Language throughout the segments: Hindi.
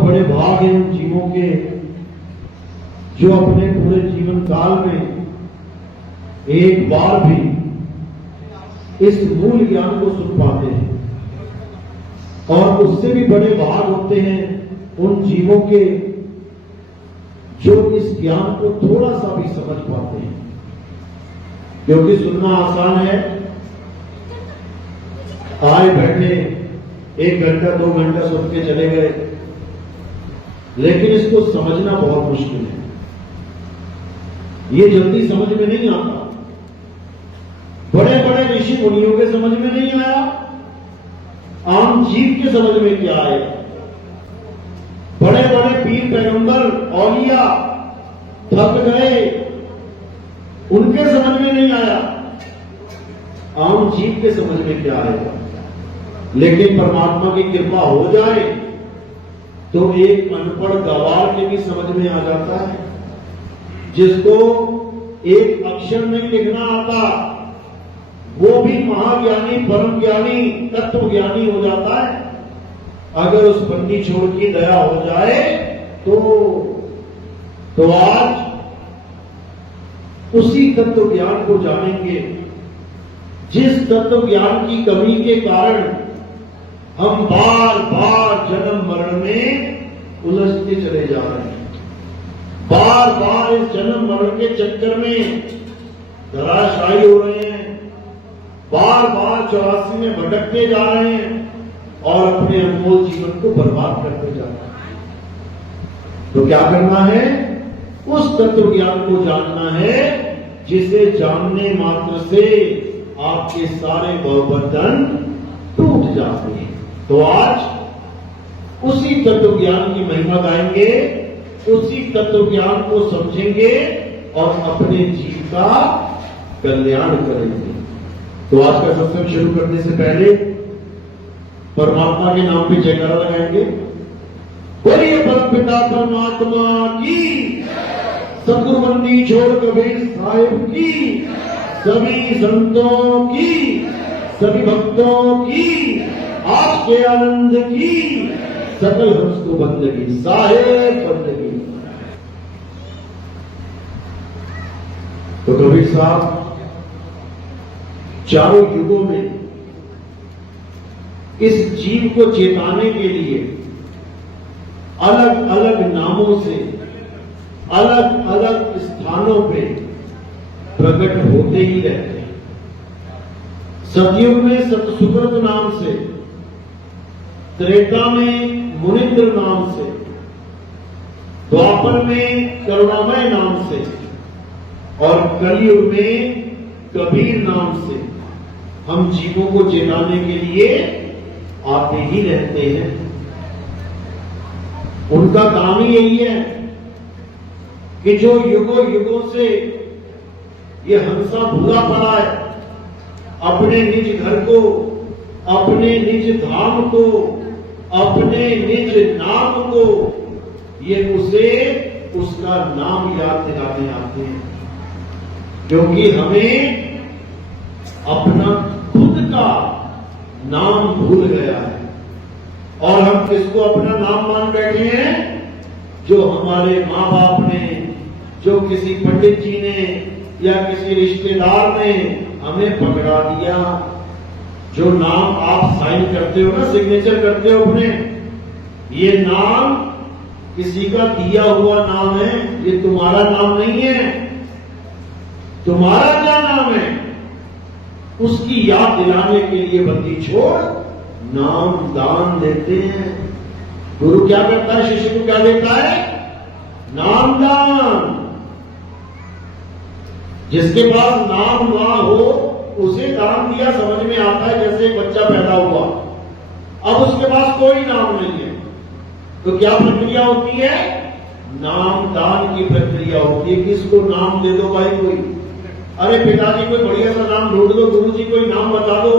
बड़े भाग हैं उन जीवों के जो अपने पूरे जीवन काल में एक बार भी इस मूल ज्ञान को सुन पाते हैं। और उससे भी बड़े भाग होते हैं उन जीवों के जो इस ज्ञान को थोड़ा सा भी समझ पाते हैं। क्योंकि सुनना आसान है, आए बैठे 1 घंटा 2 घंटा सुन के चले गए, लेकिन इसको समझना बहुत मुश्किल है। ये जल्दी समझ में नहीं आता। बड़े बड़े ऋषि मुनियों के समझ में नहीं आया, आम जीव के समझ में क्या आएगा। बड़े बड़े पीर पैगंबर औलिया थक गए, उनके समझ में नहीं आया, आम जीव के समझ में क्या आएगा। लेकिन परमात्मा की कृपा हो जाए तो एक अनपढ़ गवार के भी समझ में आ जाता है। जिसको एक अक्षर नहीं लिखना आता, वो भी महाज्ञानी, परम ज्ञानी, तत्व ज्ञानी हो जाता है। अगर उस बंदी छोड़ की दया हो जाए तो आज उसी तत्व ज्ञान को जानेंगे जिस तत्व ज्ञान की कमी के कारण हम बार बार जन्म मरण में उलझते चले जा रहे हैं। बार बार इस जन्म मरण के चक्कर में धराशायी हो रहे हैं, बार बार 84 में भटकते जा रहे हैं और अपने अनमोल जीवन को बर्बाद करते जा रहे हैं। तो क्या करना है? उस तत्व ज्ञान को जानना है जिसे जानने मात्र से आपके सारे भवबंधन टूट जाते हैं। तो आज उसी तत्व ज्ञान की महिमा गाएंगे, उसी तत्व ज्ञान को समझेंगे और अपने जीव का कल्याण करेंगे। तो आज का सत्संग शुरू करने से पहले परमात्मा के नाम पे जयकारा लगाएंगे। बोलिए परमपिता परमात्मा की, सतगुरु बंदी छोड़ कबीर साहिब की, सभी संतों की, सभी भक्तों की, आज के आनंद की, सकल हंस को बंदगी, साहेब बंदगी। तो कबीर साहब चारों युगों में इस जीव को चेताने के लिए अलग अलग नामों से अलग अलग स्थानों पे प्रकट होते ही रहते हैं। सतयुग में सतसुकृत नाम से, त्रेता में मुनिंद्र नाम से, द्वापर में करुणामय नाम से और कलयुग में कबीर नाम से हम जीवों को चेताने के लिए आते ही रहते हैं। उनका काम ही यही है कि जो युगों युगों से ये हंसा भूला पड़ा है, अपने निज घर को, अपने निज धाम को, अपने निज नाम को, ये उसे उसका नाम याद दिलाने आते हैं। क्योंकि हमें अपना खुद का नाम भूल गया है और हम किसको अपना नाम मान बैठे हैं? जो हमारे माँ बाप ने, जो किसी पंडित जी ने या किसी रिश्तेदार ने हमें पकड़ा दिया। जो नाम आप साइन करते हो ना, सिग्नेचर करते हो अपने, ये नाम किसी का दिया हुआ नाम है, ये तुम्हारा नाम नहीं है। तुम्हारा क्या नाम है उसकी याद दिलाने के लिए बंदी छोड़ नाम दान देते हैं। गुरु क्या करता है? शिष्य को क्या देता है? नाम दान। जिसके पास नाम ना हो उसे दान दिया समझ में आता है। जैसे एक बच्चा पैदा हुआ, अब उसके पास कोई नाम नहीं है, तो क्या प्रक्रिया होती है? नाम दान की प्रक्रिया होती है। किसको नाम दे दो भाई? कोई, अरे पिताजी कोई बढ़िया सा नाम ढूंढ दो, गुरु जी कोई नाम बता दो,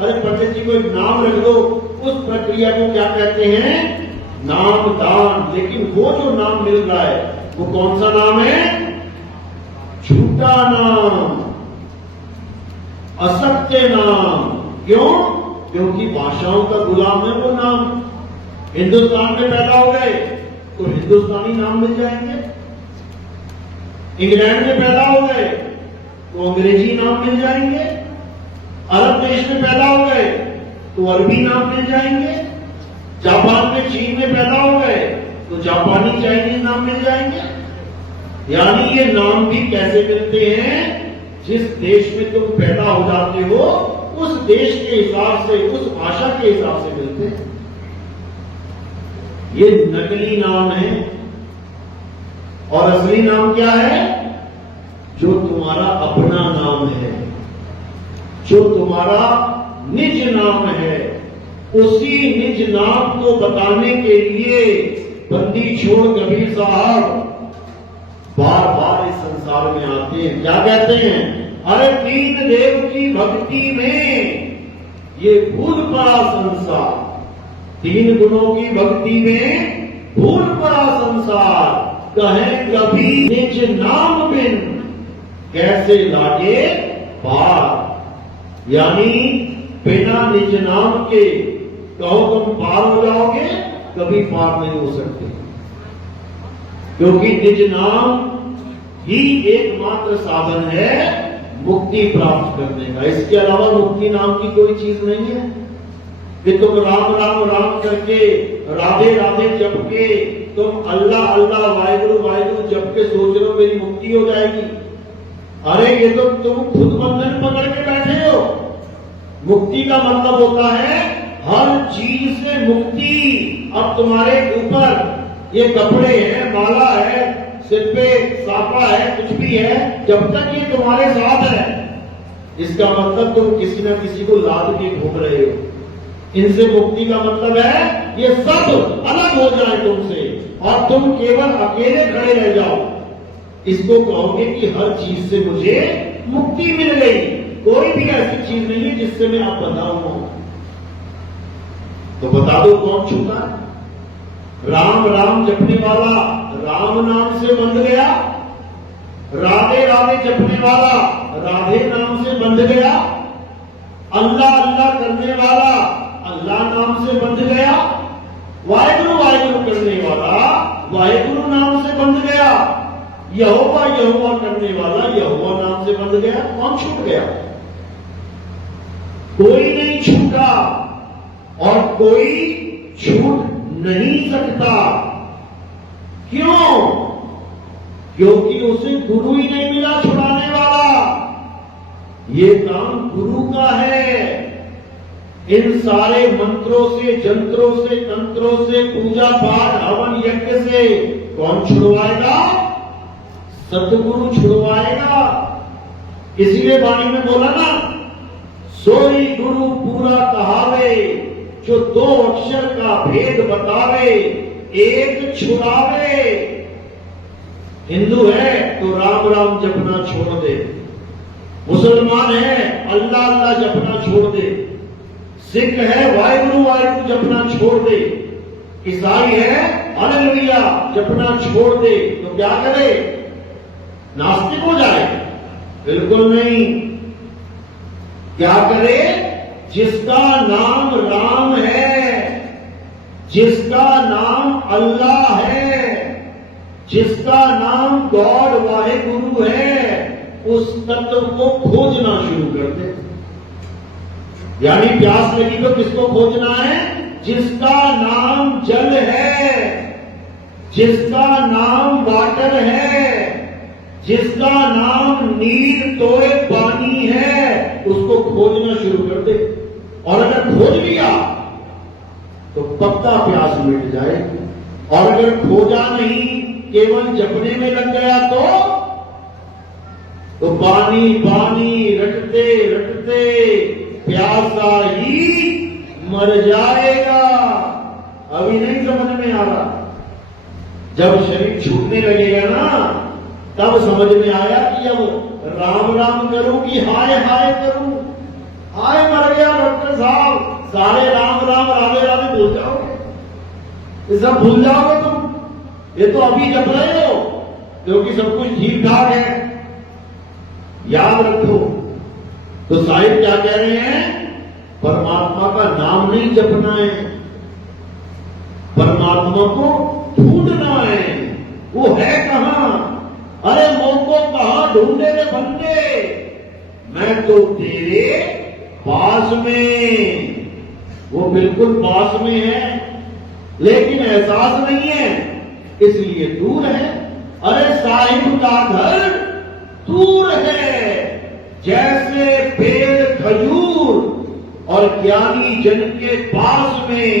अरे पंडित जी कोई नाम रख दो। उस प्रक्रिया को क्या कहते हैं? नाम दान। लेकिन वो जो नाम मिल रहा है वो कौन सा नाम है? झूठा नाम, असत्य नाम। क्यों? क्योंकि भाषाओं का गुलाम है वो नाम। हिंदुस्तान में पैदा हो गए तो हिंदुस्तानी नाम मिल जाएंगे, इंग्लैंड में पैदा हो गए तो अंग्रेजी नाम मिल जाएंगे, अरब देश में पैदा हो गए तो अरबी नाम मिल जाएंगे, जापान में, चीन में पैदा हो गए तो जापानी चाइनीज नाम मिल जाएंगे। यानी ये नाम भी कैसे मिलते हैं? जिस देश में तुम पैदा हो जाते हो उस देश के हिसाब से, उस भाषा के हिसाब से मिलते हैं। ये नकली नाम है और असली नाम क्या है? जो तुम्हारा अपना नाम है, जो तुम्हारा निज नाम है, उसी निज नाम को बताने के लिए बंदी छोड़ कबीर साहब बार बार इस संसार में आते हैं। क्या कहते हैं? अरे तीन देव की भक्ति में ये भूल पड़ा संसार, तीन गुणों की भक्ति में भूल पड़ा संसार, कहे कभी निज नाम बिन कैसे लागे पार। यानी बिना निज नाम के कहो तुम पार हो जाओगे, कभी पार नहीं हो सकते, क्योंकि निज नाम ही एकमात्र साधन है मुक्ति प्राप्त करने का। इसके अलावा मुक्ति नाम की कोई चीज नहीं है कि तुम राम राम राम करके, राधे राधे जप के, तुम अल्लाह अल्लाह वाहिगुरु वाहिगुरु जप के सोच लो मेरी मुक्ति हो जाएगी। अरे ये तो तुम खुद बंधन पकड़ के बैठे हो। मुक्ति का मतलब होता है हर चीज से मुक्ति। अब तुम्हारे ऊपर ये कपड़े हैं, माला है, सिर पे साफा है, कुछ भी है, जब तक ये तुम्हारे साथ है, इसका मतलब तुम किसी न किसी को लाद के घूम रहे हो। इनसे मुक्ति का मतलब है ये सब अलग हो जाए तुमसे और तुम केवल अकेले खड़े रह जाओ। इसको कहोगे कि हर चीज से मुझे मुक्ति मिल गई। कोई भी ऐसी चीज नहीं है जिससे मैं आप बंधा हुआ हूं। तो बता दो कौन छूता है? राम राम जपने वाला राम नाम से बंध गया, राधे राधे जपने वाला राधे नाम से बंध गया, अल्लाह अल्लाह करने वाला अल्लाह नाम से बंध गया, वाहिगुरु वाहिगुरु करने वाला वाहिगुरु नाम से बंध गया, यहोवा यहोवा करने वाला यहोवा नाम से बंध गया। कौन छूट गया? कोई नहीं छूटा और कोई छूट नहीं सकता। क्यों? क्योंकि उसे गुरु ही नहीं मिला छुड़ाने वाला। ये काम गुरु का है। इन सारे मंत्रों से, जंत्रों से, तंत्रों से, पूजा पाठ हवन यज्ञ से कौन छुड़वाएगा? सतगुरु छुड़वाएगा। इसीलिए वाणी में बोला ना, सोई गुरु पूरा कहावे, जो दो अक्षर का भेद बतावे, एक छुड़ावे। हिंदू है तो राम राम जपना छोड़ दे, मुसलमान है अल्लाह अल्लाह जपना छोड़ दे, सिख है वाहिगुरु वाहिगुरु जपना छोड़ दे, ईसाई है हालेलुया जपना छोड़ दे। तो क्या करे? नास्तिक हो जाए? बिल्कुल नहीं। क्या करे? जिसका नाम राम है, जिसका नाम अल्लाह है, जिसका नाम गॉड वाहिगुरु है, उस तत्व को खोजना शुरू कर दे। यानी प्यास लगी तो किसको खोजना है? जिसका नाम जल है, जिसका नाम वाटर है, जिसका नाम नीर तोए पानी है, उसको खोजना शुरू कर दे। और अगर खोज लिया तो पक्का प्यास मिट जाएगी। और अगर खोजा नहीं, केवल जपने में लग गया तो पानी पानी रटते रटते प्यासा ही मर जाएगा। अभी नहीं समझ में आ रहा। जब शरीर छूटने लगेगा ना, तब समझ में आया कि अब राम राम करूं कि हाय हाय करूं। हाय मर गया डॉक्टर साहब, सारे राम राम राधे राधे भूल जाओगे, ये सब भूल जाओगे तुम। ये तो अभी जप रहे हो क्योंकि सब कुछ ठीक ठाक है। याद रखो। तो साहिब क्या कह रहे हैं? परमात्मा का नाम नहीं जपना है, परमात्मा को ढूंढना है। वो है कहां? अरे मोको कहां ढूंढे रे बंदे, मैं तो तेरे पास में। वो बिल्कुल पास में है लेकिन एहसास नहीं है, इसलिए दूर है। अरे साहिब का घर दूर है, जैसे पेड़ खजूर और ज्ञानी जन के पास में,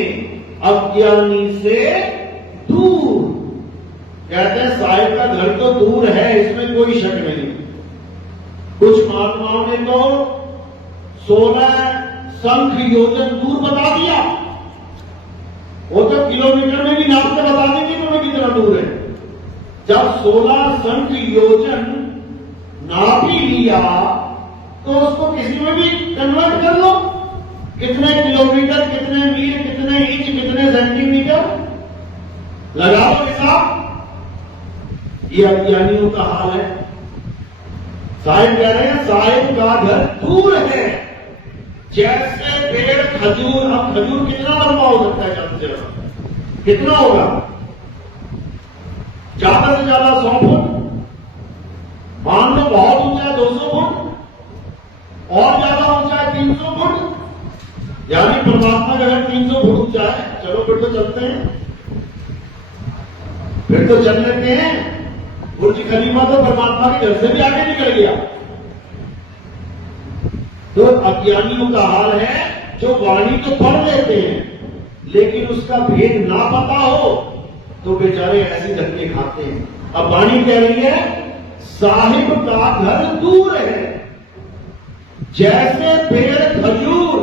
अज्ञानी से दूर। कहते हैं साहिब का घर तो दूर है, इसमें कोई शक नहीं। कुछ महात्माओं ने तो 16 संख योजन दूर बता दिया। वो तो किलोमीटर में भी नाप के बता देंगे तुम्हें कितना दूर है। जब 16 संख योजन नाप ही लिया तो उसको किसी में भी कन्वर्ट कर लो। कितने किलोमीटर, कितने मील, कितने इंच, कितने सेंटीमीटर, लगा लो हिसाब। ये अज्ञानियों का हाल है। साहिब कह रहे हैं साहिब का घर दूर है, जैसे पेड़ खजूर। अब खजूर कितना लंबा हो सकता है? ज्यादा से ज्यादा कितना होगा? ज्यादा से ज्यादा 100 फुट, मान लो बहुत ऊंचा है 200 फुट, और ज्यादा ऊंचा है 300 फुट। यानी परमात्मा का घर 300 फुट ऊंचा है। चलो फिर तो चलते हैं, फिर तो चल लेते हैं। बुर्ज खलीफा तो परमात्मा के घर से भी आगे निकल गया। तो अज्ञानियों का हाल है जो वाणी तो पढ़ लेते हैं लेकिन उसका भेद ना पता हो तो बेचारे ऐसे धक्के खाते हैं। अब वाणी कह रही है साहिब का घर दूर है, जैसे पेड़ खजूर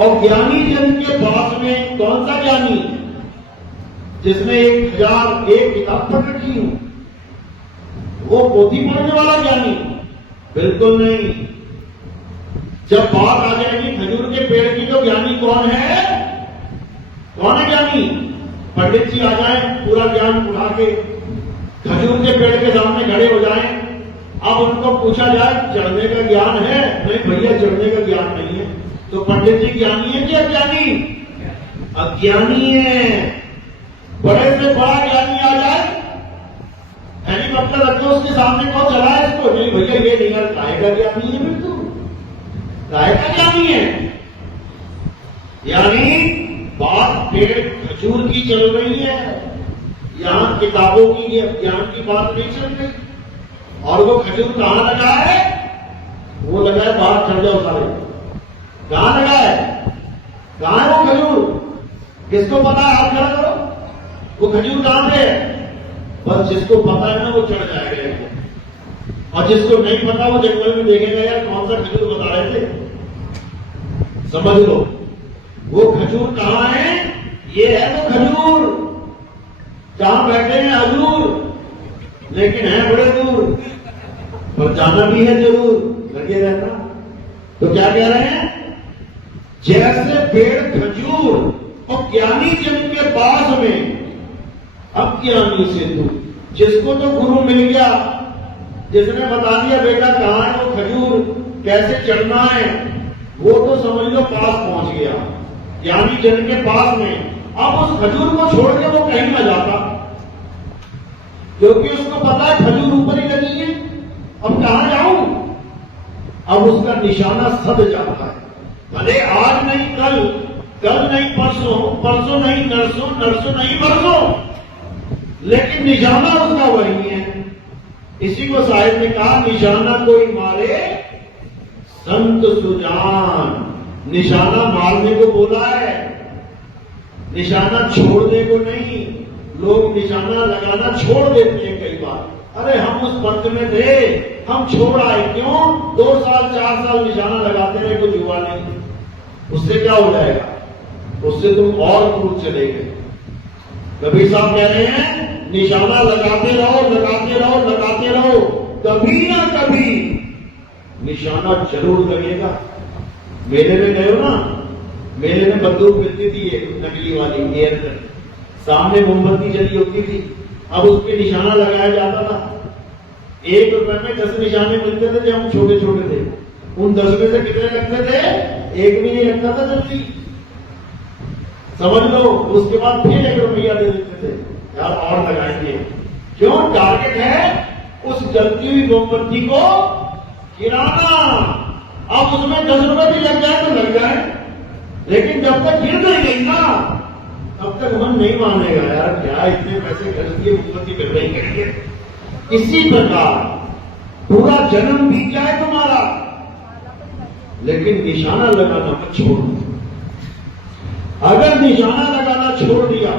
और ज्ञानी जन के पास में। कौन सा ज्ञानी? जिसने 1001 किताब पढ़ रखी हूं, वो पोथी पढ़ने वाला ज्ञानी? बिल्कुल नहीं। जब बात आ जाएगी खजूर के पेड़ की तो ज्ञानी कौन है? कौन है ज्ञानी? पंडित जी आ जाए पूरा ज्ञान उठा के खजूर के पेड़ के सामने खड़े हो जाएं। अब उनको पूछा जाए चढ़ने का ज्ञान है? नहीं भैया, चढ़ने का ज्ञान नहीं है। तो पंडित जी ज्ञानी है कि अज्ञानी? अज्ञानी है। बड़े से बड़ा ज्ञानी आ जाए, हेलीकॉप्टर रखो उसके सामने, कौन चलाए इसको? नहीं भैया ये नहीं है। काय का ज्ञानी है? बिल्कुल काय का ज्ञानी है। यानी बात पेड़ खजूर की चल रही है, यहां किताबों की ज्ञान की बात नहीं चल रही। और वो खजूर कहां लगा है? वो लगा है बाहर, चढ़ जाओ सारे। कहां लगा है? कहां है वो खजूर? किसको पता है? हाथ खड़ा करो। वो खजूर कहां पे है? बस जिसको पता है ना वो चढ़ जाएगा, और जिसको नहीं पता वो जंगल में देखेगा यार कौन सा खजूर बता रहे थे। समझ लो वो खजूर कहां है? ये है वो खजूर जहां बैठे हैं हजूर, लेकिन है बड़े दूर, पर जाना भी है जरूर, लगे रहना। तो क्या कह रहे हैं? जैसे पेड़ खजूर और ज्ञानी जन के पास में, अज्ञानी से दूर। जिसको तो गुरु मिल गया, जिसने बता दिया बेटा कहां है वो खजूर, कैसे चढ़ना है, वो तो समझ लो पास पहुंच गया, ज्ञानी जन के पास में। अब उस खजूर को छोड़ के वो कहीं ना जाता, क्योंकि उसको पता है खजूर ऊपर ही लगी है, अब कहां जाऊं। अब उसका निशाना सद जाता है। भले आज नहीं कल, कल नहीं परसों, परसों नहीं नरसों, नरसों नहीं परसों, लेकिन निशाना उसका वही है। इसी को साहिब ने कहा निशाना कोई मारे संत सुजान। निशाना मारने को बोला है, निशाना छोड़ने को नहीं। लोग निशाना लगाना छोड़ देते हैं कई बार। अरे हम उस पंथ में थे, हम छोड़ आए, क्यों? 2 साल 4 साल निशाना लगाते रहे, कुछ हुआ नहीं। उससे क्या हो जाएगा? उससे तुम और दूर चले गए। कबीर साहब कह रहे हैं निशाना लगाते रहो, लगाते रहो, लगाते रहो, कभी ना कभी निशाना जरूर लगेगा। मेले में गए हो ना, मेले में बंदूक मिलती थी ये नकली वाली एयर गन, सामने मोमबत्ती जली होती थी, अब उस पर निशाना लगाया जाता था। 1 रुपए में 10 निशाने मिलते थे जब हम छोटे छोटे थे। उन 10 में से कितने लगते थे? 1 भी नहीं लगता था जल्दी। समझ लो। उसके बाद फिर 1 रुपया दे देते थे, यार और लगाएंगे। क्यों? टारगेट है उस जलती हुई मोमबत्ती को गिराना। अब उसमें 10 रुपए भी लग जाए तो लग जाए, लेकिन जब तक गिर नहीं गई ना तब तक मन नहीं मानेगा, यार क्या इतने पैसे खर्च किए, मोमबत्ती कर रही करिए। इसी प्रकार पूरा जन्म बीत जाए तुम्हारा, लेकिन निशाना लगाना मत छोड़ो। अगर निशाना लगाना छोड़ दिया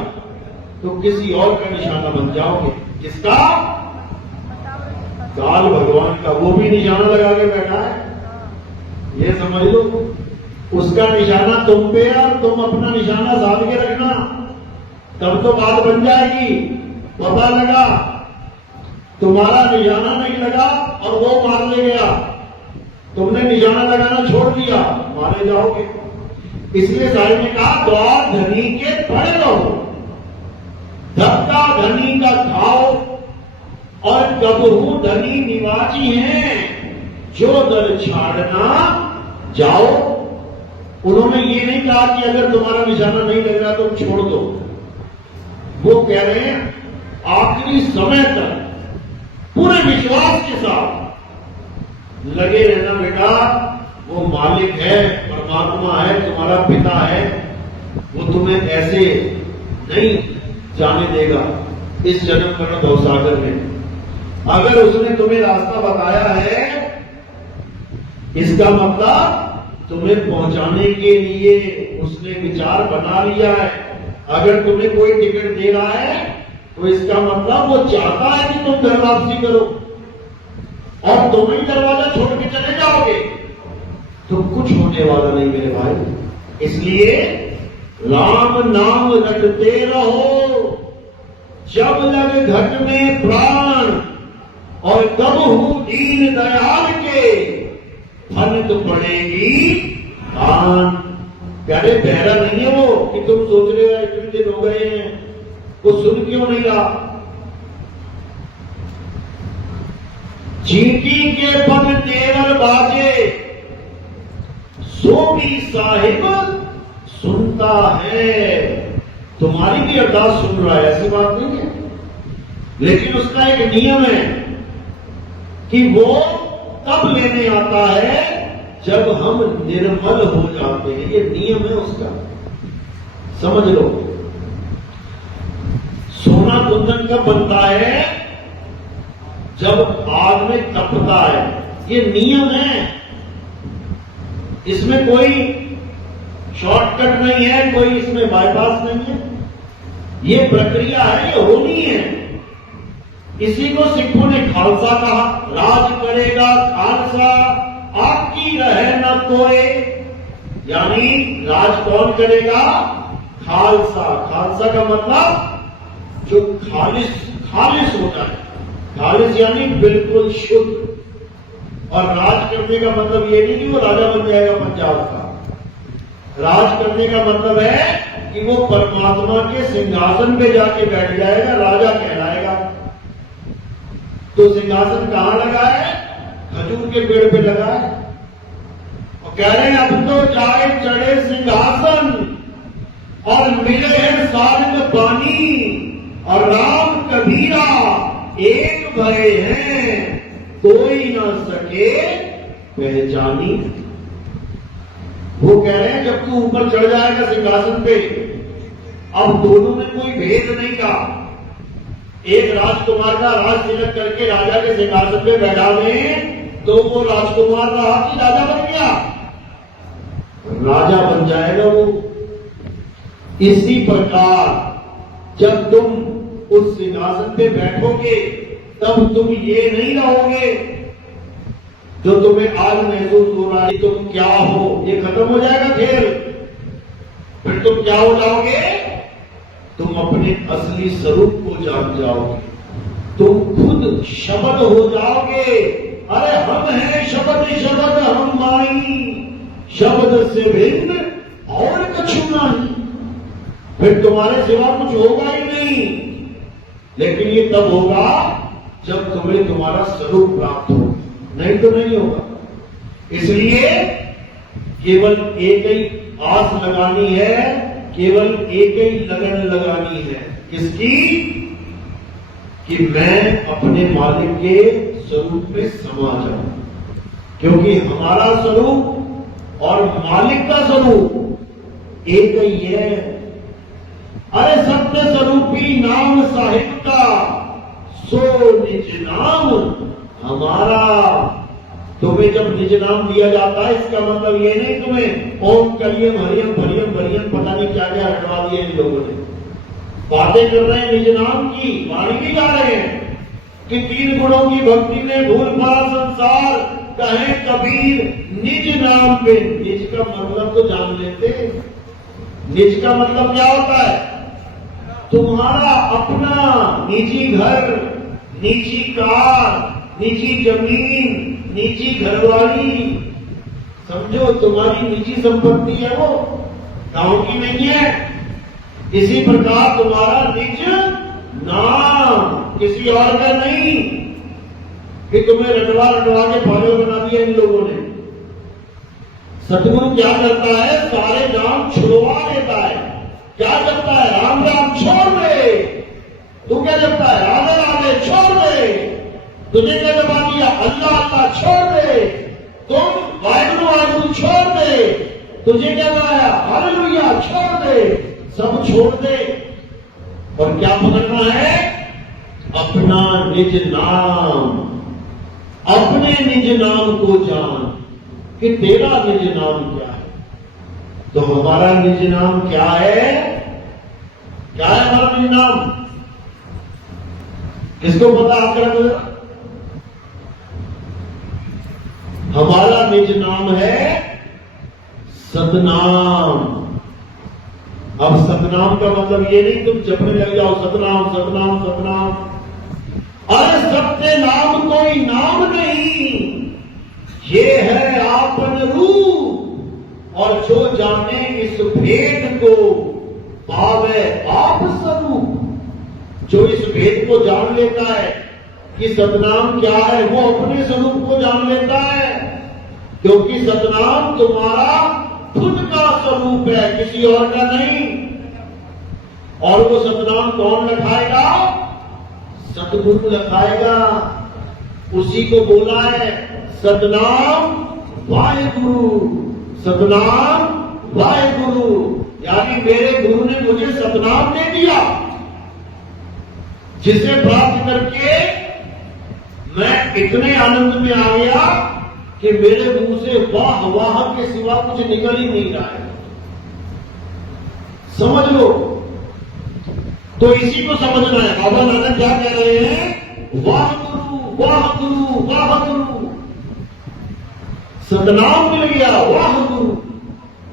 तो किसी और का निशाना बन जाओगे। किसका? काल भगवान का। वो भी निशाना लगा के बैठा है, ये समझ लो। उसका निशाना तुम पे है और तुम अपना निशाना साध के रखना, तब तो बात बन जाएगी। पता लगा तुम्हारा निशाना नहीं लगा और वो मार ले गया, तुमने निशाना लगाना छोड़ दिया, मारे जाओगे। इसलिए साहिब ने कहा द्वार धनी के पड़े रहो, धक्का धनी का खाओ और कबहू धनी निवाची हैं, जो दर छाड़ना जाओ। उन्होंने ये नहीं कहा कि अगर तुम्हारा निशाना नहीं लग रहा तो छोड़ दो। वो कह रहे हैं आखिरी समय तक पूरे विश्वास के साथ लगे रहना बेटा। वो मालिक है, परमात्मा है, तुम्हारा पिता है, वो तुम्हें ऐसे नहीं जाने देगा इस जन्म मरण भवसागर में। अगर उसने तुम्हें रास्ता बताया है, इसका मतलब तुम्हें पहुंचाने के लिए उसने विचार बना लिया है। अगर तुम्हें कोई टिकट दे रहा है तो इसका मतलब वो चाहता है कि तुम घर वापसी करो, और तुम ही दरवाजा छोड़ के चले जाओगे तो कुछ होने वाला नहीं मेरे भाई। इसलिए राम नाम रटते रहो जब लग घट में प्राण, और कब हूं दीन दयाल के फलित पड़ेगी दान। प्यारे बहरा नहीं है वो कि तुम सोच रहे हो इतने दिन हो गए हैं, वो सुन क्यों नहीं रहा। चींटी के पग तेवर बाजे, सो भी साहिब सुनता है। तुम्हारी भी अरदास सुन रहा है, ऐसी बात नहीं है, लेकिन उसका एक नियम है कि वो तब लेने आता है जब हम निर्मल हो जाते हैं। ये नियम है उसका, समझ लो। सोना कुंदन कब बनता है? जब आग में तपता है। ये नियम है, इसमें कोई शॉर्टकट नहीं है, कोई इसमें बाईपास नहीं है। ये प्रक्रिया है, ये होनी है। इसी को सिखों ने खालसा कहा। राज करेगा खालसा, आपकी रहे न कोई। यानी राज कौन करेगा? खालसा। खालसा का मतलब जो खालिस होता है। खालिस यानी बिल्कुल शुद्ध। और राज करने का मतलब ये नहीं कि वो राजा बन जाएगा पंजाब का। राज करने का मतलब है कि वो परमात्मा के सिंहासन पे जाके बैठ जाएगा, राजा कहलाएगा। तो सिंहासन कहां लगा है? खजूर के पेड़ पे लगा है। और कह रहे हैं अब तो जाए चढ़े सिंहासन और मिले हैं सारिग पानी, और राम कबीरा एक भरे हैं, कोई ना सके पहचानी। वो कह रहे हैं जब तू ऊपर चढ़ जाएगा सिंहासन पे, अब दोनों में कोई भेद नहीं का। एक राजकुमार का राज तिलक करके राजा के सिंहासन पे बैठा दें तो वो राजकुमार रहा कि राजा बन गया? राजा बन जाएगा वो। इसी प्रकार जब तुम उस सिंहासन पे बैठोगे तब तुम ये नहीं रहोगे जो तुम्हें आज महसूस हो रहा है तुम क्या हो। ये खत्म हो जाएगा खेल। फिर तुम क्या हो जाओगे? तुम अपने असली स्वरूप को जान जाओगे। तुम खुद शब्द हो जाओगे। अरे हम हैं शब्द, शब्द हम माई, शब्द से भिन्न और कुछ नहीं। फिर तुम्हारे सिवा कुछ होगा ही नहीं। लेकिन ये तब होगा जब तुम्हें तुम्हारा स्वरूप प्राप्त हो, नहीं तो नहीं होगा। इसलिए केवल एक ही आस लगानी है केवल एक ही लगन लगानी है। किसकी? कि मैं अपने मालिक के स्वरूप में समा जाऊं, क्योंकि हमारा स्वरूप और मालिक का स्वरूप एक ही है। अरे सत्य स्वरूपी नाम साहिब का, सो निज नाम हमारा। तुम्हें जब निज नाम दिया जाता है, इसका मतलब ये नहीं तुम्हें ओम कलियम हरियम भरियम भरियम पता नहीं क्या क्या हटवा दिया इन लोगों ने। बातें कर रहे हैं निज नाम की, वाणी भी गा रहे हैं कि 3 गुणों की भक्ति में भूल पड़ा संसार, कहे कबीर निज नाम पे। निज का मतलब तो जान लेते। निज का मतलब क्या होता है? तुम्हारा अपना निजी घर, निजी कार, निजी जमीन, निजी घरवाली, समझो तुम्हारी निजी संपत्ति है वो, गांव की नहीं है। इसी प्रकार तुम्हारा निज नाम किसी और का नहीं कि तुम्हें रटवा रटवा के पागल बना दिया इन लोगों ने। सतगुरु क्या करता है? सारे नाम छुड़वा देता है। क्या करता है? राम राम छोड़ दे। तू क्या करता है? राधे राधे छोड़ दे। तुझे क्या दबा दिया? अल्लाह अल्लाह छोड़ दे। तुम वाहिगुरु वाहिगुरु छोड़ दे। तुझे क्या बनाया? हालेलुया छोड़ दे। सब छोड़ दे और क्या पकड़ना है? अपना निज नाम। अपने निज नाम को जान कि तेरा निज नाम क्या है। तो हमारा निज नाम क्या है? क्या है हमारा निज नाम? किसको पता? आकर हमारा निज नाम है सतनाम। अब सतनाम का मतलब ये नहीं तुम जपने लग जाओ सतनाम सतनाम सतनाम। अरे सत्य नाम कोई नाम नहीं, ये है आपन रूप। और जो जाने इस भेद को पावे आप स्वरूप। जो इस भेद को जान लेता है कि सतनाम क्या है, वो अपने स्वरूप को जान लेता है। क्योंकि सतनाम तुम्हारा खुद का स्वरूप है, किसी और का नहीं। और वो सतनाम कौन लिखाएगा? सतगुरु लिखाएगा। उसी को बोला है सतनाम वाहेगुरु, सतनाम वाहेगुरु। यानी मेरे गुरु ने मुझे सतनाम दे दिया, जिसे प्राप्त करके मैं इतने आनंद में आ गया कि मेरे मुंह से वाह वाह के सिवा कुछ निकल ही नहीं रहा है। समझ लो। तो इसी को समझना है। बाबा नानक क्या कह रहे हैं? वाह गुरु वाह गुरु वाह गुरु। सतनाम मिल गया, वाह गुरु।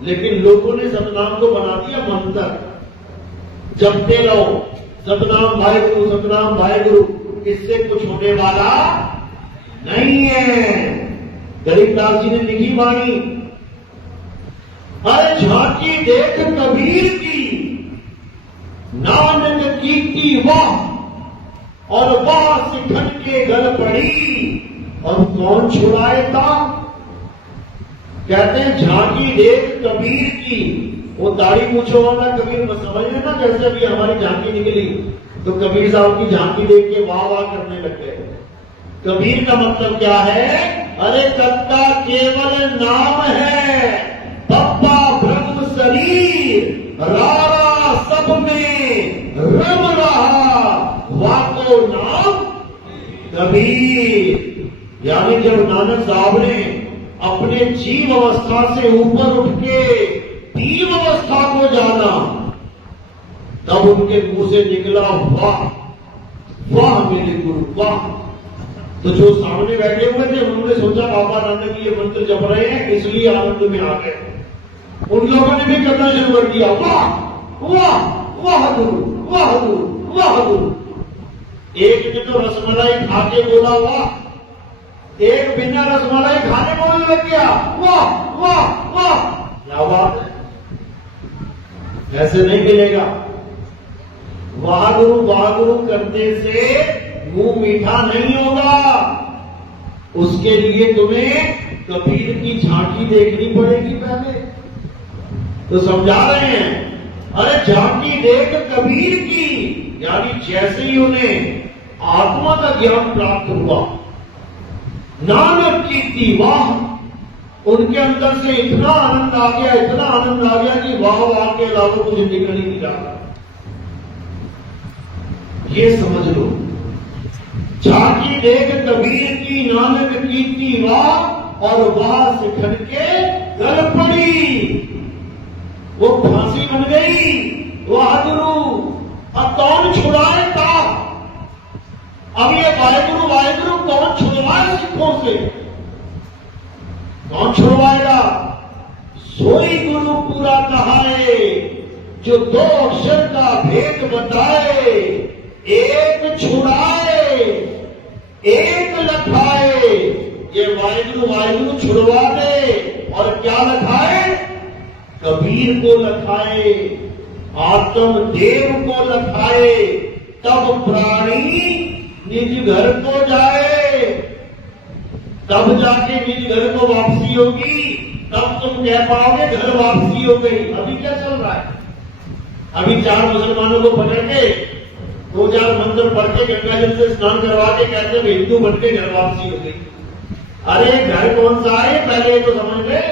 लेकिन लोगों ने सतनाम को बना दिया मंत्र। जपते रहो सतनाम भाई गुरु, सतनाम भाई गुरु। इससे कुछ होने वाला नहीं है। गरीबदास जी ने लिखी वाणी, अरे झांकी देख कबीर की, नानक कीर्ति वाह। और वाह सिखन के गल पड़ी, और कौन छुड़ाए था? कहते हैं झांकी देख कबीर की। वो दाढ़ी मूछों वाला कबीर समझ लेना, जैसे भी हमारी झांकी निकली तो कबीर साहब की झांकी देख के वाह वाह करने लग गए। कबीर का मतलब क्या है? अरे कत्ता केवल नाम है, पप्पा ब्रह्म शरीर, रारा सब में रम रहा, वाको नाम कबीर। यानी जब नानक साहब ने अपने जीव अवस्था से ऊपर उठ के दीव अवस्था को जाना, तब उनके मुंह से निकला वाह वाह मेरे गुरु वाह। तो जो सामने बैठे हुए थे उन्होंने सोचा बाबा नानक ये मंत्र जप रहे हैं, इसलिए आनंद में आ गए। उन लोगों ने भी करना शुरू कर दिया, वाह वाह वाह गुरु वाह गुरु वाह गुरु। एक ने तो रसमलाई खा के बोला वाह, एक बिना रसमलाई खाने बोलने लग गया वाह वाह वाह। क्या बात है? ऐसे नहीं मिलेगा। वाह गुरु करने से मुंह मीठा नहीं होगा। उसके लिए तुम्हें कबीर की झांकी देखनी पड़ेगी पहले। तो समझा रहे हैं अरे झांकी देख कबीर की, यानी जैसे ही उन्हें आत्मा का ज्ञान प्राप्त हुआ, नानक की दीवाह, उनके अंदर से इतना आनंद आ गया, इतना आनंद आ गया कि वाह वाह के अलावा कुछ निकल ही नहीं रहा। ये समझ लो, झांकी देख कबीर की, नानक की दीवाह, और वहां से खड़ के गल पड़ी, वो फांसी बन गई। वाहगुरु अब कौन छुड़ाएगा? अब ये वाहेगुरु वाहेगुरु कौन छुड़वाए सिखों से? कौन छुड़वाएगा? सोई गुरु पूरा कहाए, जो दो अक्षर का भेद बताए। एक छुड़ाए एक लखाए, ये वाहेगुरु वाहेगुरु छुड़वा दे, और क्या लखाए? कबीर को लखाए, आत्म देव को लखाए, तब प्राणी निज घर को जाए। तब जाके निज घर को वापसी होगी, तब तुम कह पाओगे घर वापसी हो गई। अभी क्या चल रहा है? अभी 4 मुसलमानों को पकड़ के 2-4 मंत्र पढ़ के गंगा जल से स्नान करवा के कहते हैं हिंदू बन के घर वापसी हो गई। अरे घर कौन सा है पहले तो समझ ले,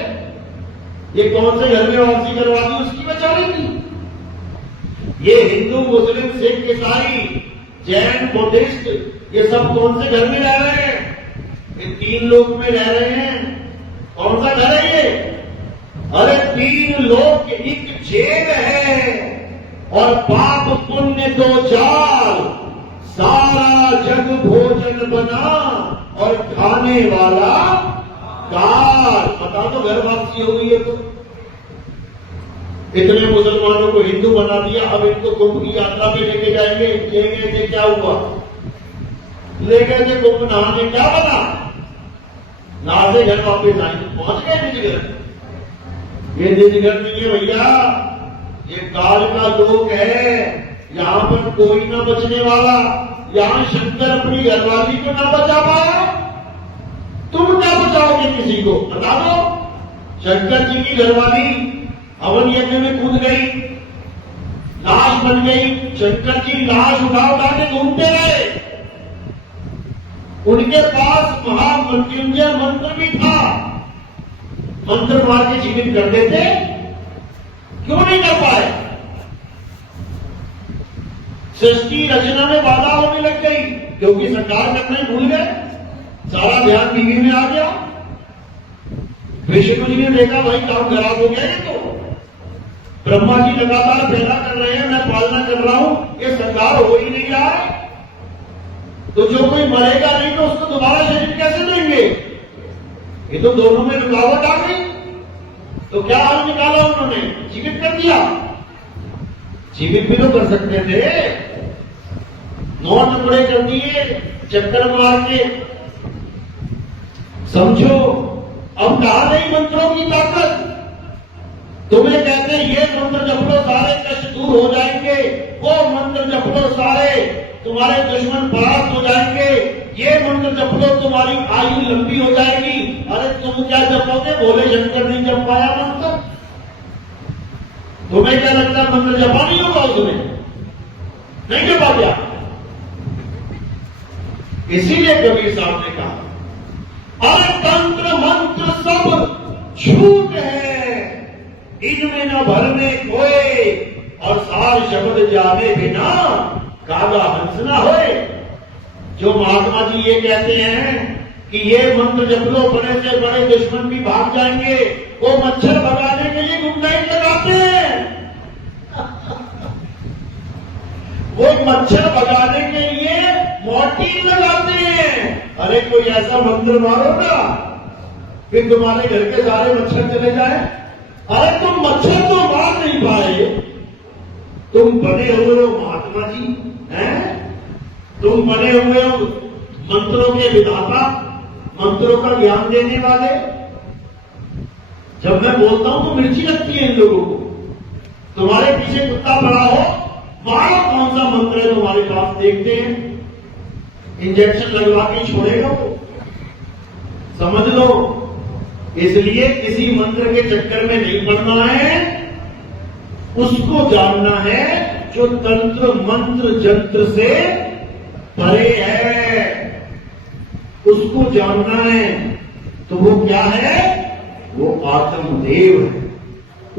ये कौन से घर में वापसी करवा दी उसकी बेचारी थी। ये हिंदू मुस्लिम सिख ईसाई जैन बुद्धिस्ट ये सब कौन से घर में रह रहे हैं? ये 3 लोक में रह रहे हैं। कौन सा घर है ये? अरे 3 लोक एक जेल है, और पाप पुण्य 2 जाल, सारा जग भोजन बना, और खाने वाला काल। बता दो घर वापसी हो गई है तो। इतने मुसलमानों को हिंदू बना दिया, अब इनको कुंभ की यात्रा पे लेके जाएंगे। ले गए थे, क्या हुआ? ले गए थे कुंभ नहाने, क्या बना? नहा से घर वापस आए, पहुंच गए निज घर। ये निज घर नहीं है भैया, ये काल का लोक है। यहां पर कोई ना बचने वाला। यहां शंकर अपनी घरवाली को ना बचा पाया, तुम क्या बचाओगे किसी को? बता दो। शंकर जी की घरवाली हवन यज्ञ में कूद गई, लाश बन गई। शंकर जी लाश उठा उठा के ढूंढते रहे। उनके पास महामृत्युंजय मंत्र भी था, मंत्र मार के जीवित कर देते, क्यों नहीं कर पाए? सृष्टि रचना में बाधा होने लग गई, क्योंकि संकार करना ही भूल गए। सारा ध्यान बीवी में आ गया। विष्णु जी ने देखा भाई काम खराब हो गया ये तो। ब्रह्मा जी लगातार पैदा कर रहे हैं, मैं पालना कर रहा हूं, ये संकार हो ही नहीं रहा है। तो जो कोई मरेगा नहीं तो उसको दोबारा शरीर कैसे देंगे? ये तो दोनों में रुकावट आ गई। तो क्या हाल निकाला उन्होंने? जीवित कर दिया। जीवित भी तो कर सकते थे, 9 टुकड़े कर दिए चक्कर मार के। समझो अब कहा नहीं मंत्रों की ताकत। तुम्हें कहते हैं ये मंत्र जप लो सारे कष्ट दूर हो जाएंगे, वो मंत्र जप लो सारे तुम्हारे दुश्मन परास्त हो जाएंगे, ये मंत्र जप लो तुम्हारी आयु लंबी हो जाएगी। अरे तुम क्या जपोगे? भोले शंकर नहीं जप पाया मंत्र। तुम्हें क्या लगता है मंत्र जपा नहीं होगा उसने? नहीं जपा गया। इसीलिए कबीर साहब ने कहा अरे तंत्र मंत्र सब झूठ है, इनमें न भरने कोई, और सार शब्द जाने बिना कागा हंस ना होए। जो महात्मा जी ये कहते हैं कि ये मंत्र जप लो बड़े से बड़े दुश्मन भी भाग जाएंगे, वो मच्छर भगाने के लिए गुड नाइट लगाते हैं। वो मच्छर भगाने के लिए मॉर्टीन लगाते हैं। अरे कोई ऐसा मंत्र मारो ना फिर तुम्हारे घर के सारे मच्छर चले जाए। अरे तुम मच्छर तो मार नहीं पाए, तुम बने हुए हो महात्मा जी हैं, तुम बने हुए हो मंत्रों के विधाता, मंत्रों का ज्ञान देने वाले। जब मैं बोलता हूं तो मिर्ची लगती है इन लोगों को। तुम्हारे पीछे कुत्ता पड़ा हो, मारो कौन सा मंत्र है तुम्हारे पास, देखते हैं। इंजेक्शन लगवा के छोड़ेगा वो, समझ लो। इसलिए किसी मंत्र के चक्कर में नहीं पड़ना है। उसको जानना है जो तंत्र मंत्र जंत्र से परे है, उसको जानना है। तो वो क्या है? वो आत्मदेव है।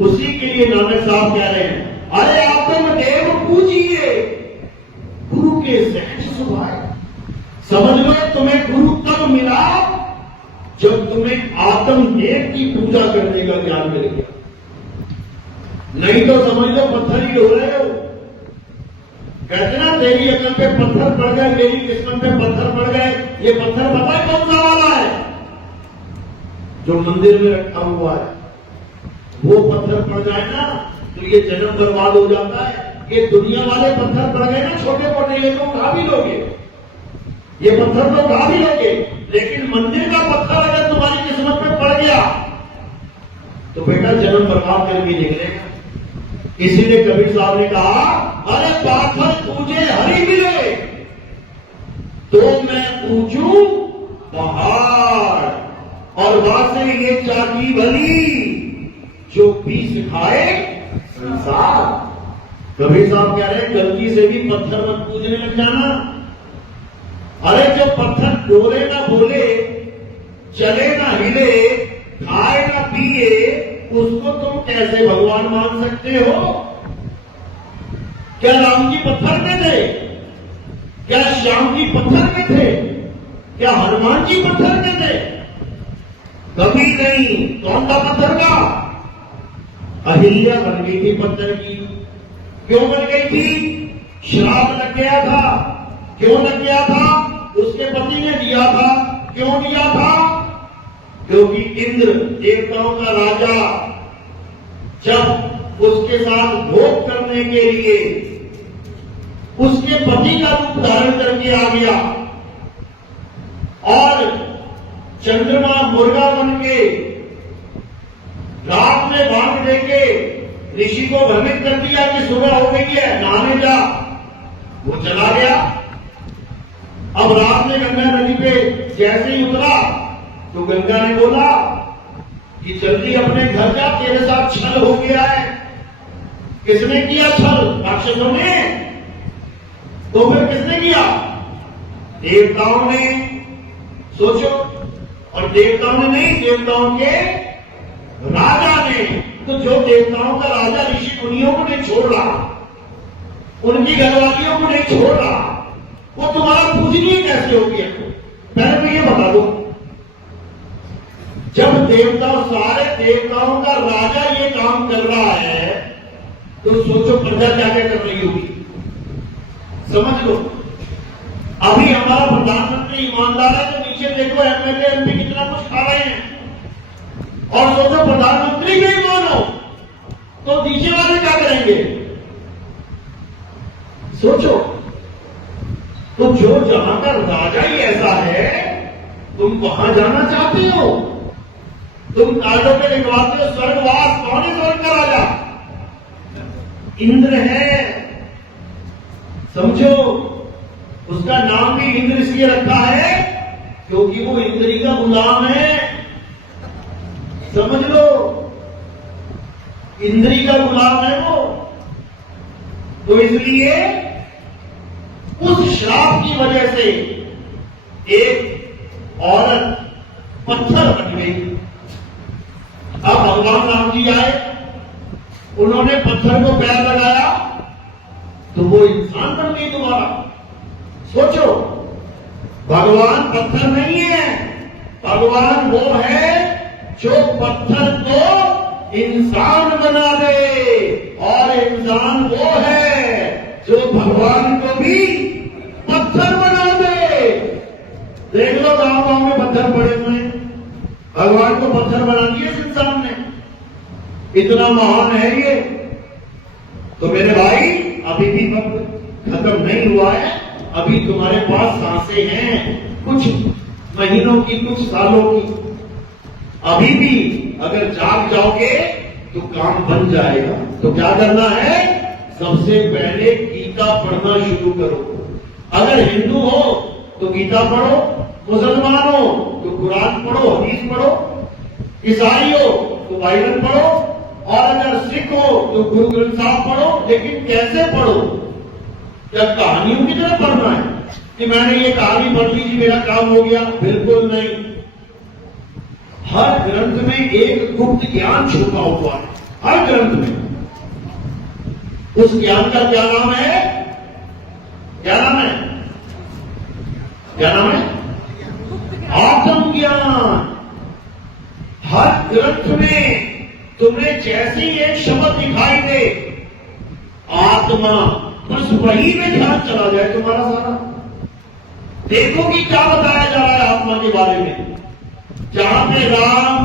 उसी के लिए नानक साहब कह रहे हैं, अरे आत्मदेव पूजिए, गुरु के सहज स्वभाव। समझ लो, तुम्हें गुरु तब मिला जब तुम्हें आत्मदेव की पूजा करने का ज्ञान मिल गया। नहीं तो समझ लो पत्थर ही हो रहे हो। कहते ना, तेरी अकल पे पत्थर पड़ गए, मेरी किस्मत पे पत्थर पड़ गए। ये पत्थर पता है कौन सा वाला है? जो मंदिर में रखा हुआ है। वो पत्थर पड़ जाए ना तो ये जन्म बर्बाद हो जाता है। ये दुनिया वाले पत्थर पड़ गए ना छोटे मोटे, ये तो उठा भी लोगे, ये पत्थर तो उठा भी लोगे, लेकिन मंदिर का पत्थर अगर तुम्हारी किस्मत में पड़ गया तो बेटा जन्म बर्बाद करके निकलेगा। इसीलिए कबीर साहब ने कहा, अरे पाथर पूजे हरि मिले तो मैं पूजूं पहाड़, और वहां से ये चाकी भली जो पी सिखाए संसार। कबीर साहब कह रहे हैं, गलती से भी पत्थर मत पूजने लग जाना। अरे जो पत्थर डोले ना बोले, चले ना हिले, खाए ना पिए, उसको तुम कैसे भगवान मान सकते हो? क्या राम जी पत्थर में थे? क्या श्याम जी पत्थर में थे? क्या हनुमान जी पत्थर में थे? कभी नहीं। कौन था पत्थर का? अहिल्या बन गई थी पत्थर की। क्यों बन गई थी? श्राप लग गया था। क्यों लग गया था? उसके पति ने दिया था। क्यों दिया था? क्योंकि इंद्र देवताओं का राजा जब उसके साथ भोग करने के लिए उसके पति का रूप धारण करके आ गया और चंद्रमा मुर्गा बन के रात में बांध देके ऋषि को भ्रमित कर दिया कि सुबह हो गई है, नहाने जा। वो चला गया। अब रात में गंगा नदी पे जैसे ही उतरा तो गंगा ने बोला कि जल्दी अपने घर जा, तेरे साथ छल हो गया है। किसने किया छल? राक्षसों ने। तो फिर किसने किया? देवताओं ने। सोचो, और देवताओं ने नहीं, देवताओं के राजा ने। तो जो देवताओं का राजा ऋषि मुनियों को नहीं छोड़ रहा, उनकी घरवालियों को नहीं छोड़ रहा, वो तुम्हारा पूजनीय कैसे हो गया? पहले तो ये बता दो। जब देवता, सारे देवताओं का राजा ये काम कर रहा है तो सोचो प्रजा क्या क्या कर रही होगी। समझ लो, अभी हमारा प्रधानमंत्री ईमानदार है तो नीचे देखो एमएलए एमपी कितना कुछ खा रहे हैं, और सोचो प्रधानमंत्री भी मानो तो नीचे वाले क्या करेंगे? सोचो। तो जो जहां का राजा ही ऐसा है, तुम वहां जाना चाहते हो? तुम कार्डों पे लिखवाते हो स्वर्गवास। कौन है स्वर्ग का राजा? इंद्र है। समझो, उसका नाम भी इंद्र इसलिए रखा है क्योंकि वो इंद्री का गुलाम है। समझ लो, इंद्री का गुलाम है वो। तो इसलिए उस श्राप की वजह से एक औरत पत्थर बन गई। अब भगवान राम जी आए, उन्होंने पत्थर को पैर लगाया तो वो इंसान बन गई दोबारा। सोचो, भगवान पत्थर नहीं है, भगवान वो है जो पत्थर को इंसान बना दे, और इंसान वो है जो भगवान को भी पत्थर बना दे। देख लो गांव गांव में पत्थर पड़े हुए हैं, भगवान को पत्थर बना दिया इस इंसान ने। इतना महान है ये। तो मेरे भाई, अभी भी वक्त खत्म नहीं हुआ है। अभी तुम्हारे पास सांसें हैं, कुछ महीनों की, कुछ सालों की। अभी भी अगर जाग जाओगे तो काम बन जाएगा। तो क्या करना है? सबसे पहले गीता पढ़ना शुरू करो। अगर हिंदू हो तो गीता पढ़ो, मुसलमान हो तो कुरान पढ़ो, हदीस पढ़ो, ईसाई हो तो बाइबल पढ़ो, और अगर सिख हो तो गुरु ग्रंथ साहब पढ़ो, लेकिन कैसे पढ़ो? क्या कहानियों की तरह पढ़ना है कि मैंने ये कहानी पढ़ ली जी मेरा काम हो गया? बिल्कुल नहीं। हर ग्रंथ में एक गुप्त ज्ञान छुपा हुआ है, हर ग्रंथ में। उस ज्ञान का क्या नाम है? क्या नाम है? क्या नाम है? आत्मज्ञान। हर ग्रंथ में तुम्हें जैसी एक शब्द दिखाई दे आत्मा, बस वही में ध्यान चला जाए तुम्हारा सारा। देखो कि क्या बताया जा रहा है आत्मा के बारे में। जहां पे राम,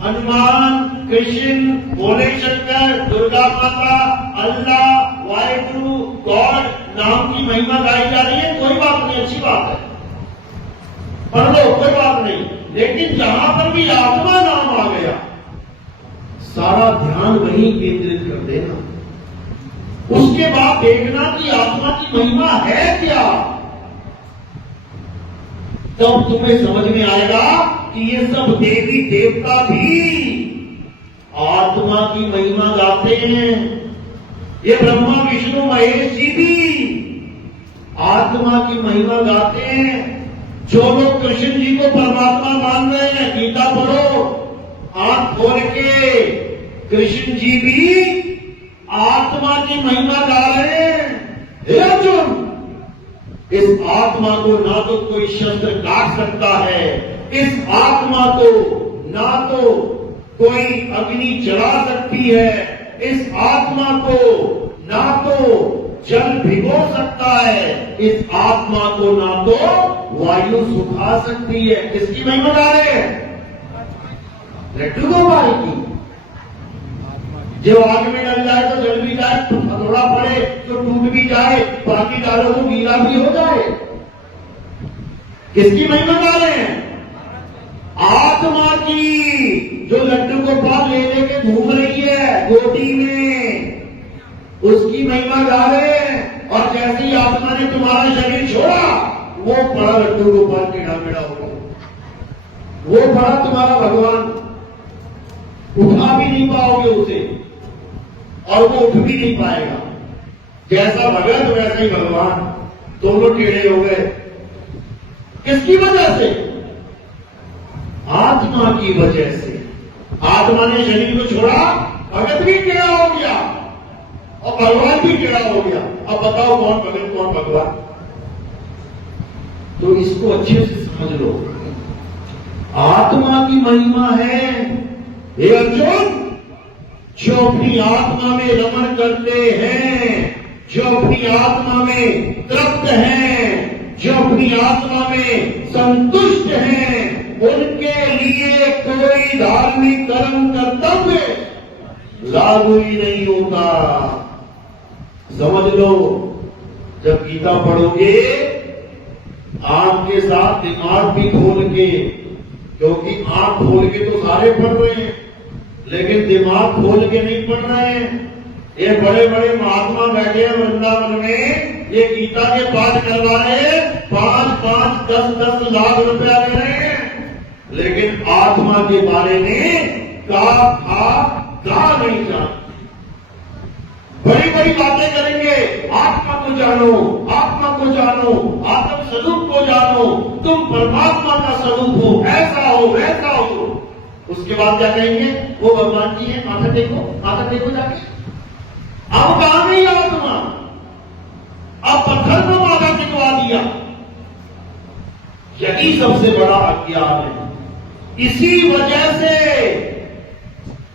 हनुमान, कृष्ण, भोले शंकर, दुर्गा माता, अल्लाह, वाहिगुरु, गॉड नाम की महिमा गाई जा रही है, कोई बात नहीं, अच्छी बात है, पढ़ लो, कोई बात नहीं। लेकिन जहां पर भी आत्मा नाम आ गया, सारा ध्यान वहीं केंद्रित कर देना। उसके बाद देखना कि आत्मा की महिमा है क्या। तब तुम्हें समझ में आएगा कि ये सब देवी देवता भी आत्मा की महिमा गाते हैं। ये ब्रह्मा विष्णु महेश जी भी आत्मा की महिमा गाते हैं। जो लोग कृष्ण जी को परमात्मा मान रहे हैं, गीता पढ़ो आंख खोल के, कृष्ण जी भी आत्मा की महिमा गा रहे हैं। हे अर्जुन, इस आत्मा को ना तो कोई शस्त्र काट सकता है, इस आत्मा को ना तो कोई अग्नि जला सकती है, इस आत्मा को ना तो जल भिगो सकता है, इस आत्मा को ना तो वायु सुखा सकती है। किसकी महिमा गा रहे हैं? लड्डू गोपाल की। जो आग में डल जाए तो जल भी जाए, तो हथौड़ा पड़े तो टूट भी जाए, बाकी डालो तो गीला भी हो जाए। किसकी महिमा गा रहे हैं? आत्मा की, जो लड्डू गोपाल ले लेके घूम रही है गोदी में, उसकी महिमा गा रहे हैं। और जैसे ही आत्मा ने तुम्हारा शरीर छोड़ा, वो बड़ा लड्डू गोपाल टेढ़ा मेढ़ा हो गया, वो बड़ा तुम्हारा भगवान, उठा भी नहीं पाओगे उसे, और वो उठ भी नहीं पाएगा। जैसा भगत वैसा ही भगवान, दोनों टेढ़े हो गए। किसकी वजह से? आत्मा की वजह से। आत्मा ने शरीर को छोड़ा, भगत भी टेढ़ा हो गया और भगवान भी टेढ़ा हो गया। अब बताओ कौन भगत कौन भगवान? तो इसको अच्छे से समझ लो। आत्मा की महिमा है, हे अर्जुन, जो अपनी आत्मा में रमण करते हैं, जो अपनी आत्मा में तृप्त हैं, जो अपनी आत्मा में संतुष्ट हैं, उनके लिए कोई धार्मिक कर्म कर्तव्य लागू ही नहीं होता। समझ लो, जब गीता पढ़ोगे आंख के साथ दिमाग भी खोल के, क्योंकि आंख खोल के तो सारे पढ़ रहे हैं, लेकिन दिमाग खोल के नहीं पढ़ रहे हैं। ये बड़े बड़े महात्मा बैठे हैं वृंदावन में, ये गीता के पाठ करवा रहे हैं, 5-5, 10-10 लाख रुपया ले रहे हैं, लेकिन आत्मा के बारे में का नहीं जानते। बड़ी बड़ी बातें करेंगे, आत्मा को जानो, आत्मा को जानो, आत्म स्वरूप को जानो, तुम परमात्मा का स्वरूप हो, ऐसा हो वैसा हो। उसके बाद क्या कहेंगे? वो भगवान की है, माथा देखो जाके। अब कहां गई आत्मा? अब पत्थर को माथा टिकवा दिया। यही सबसे बड़ा अज्ञान है। इसी वजह से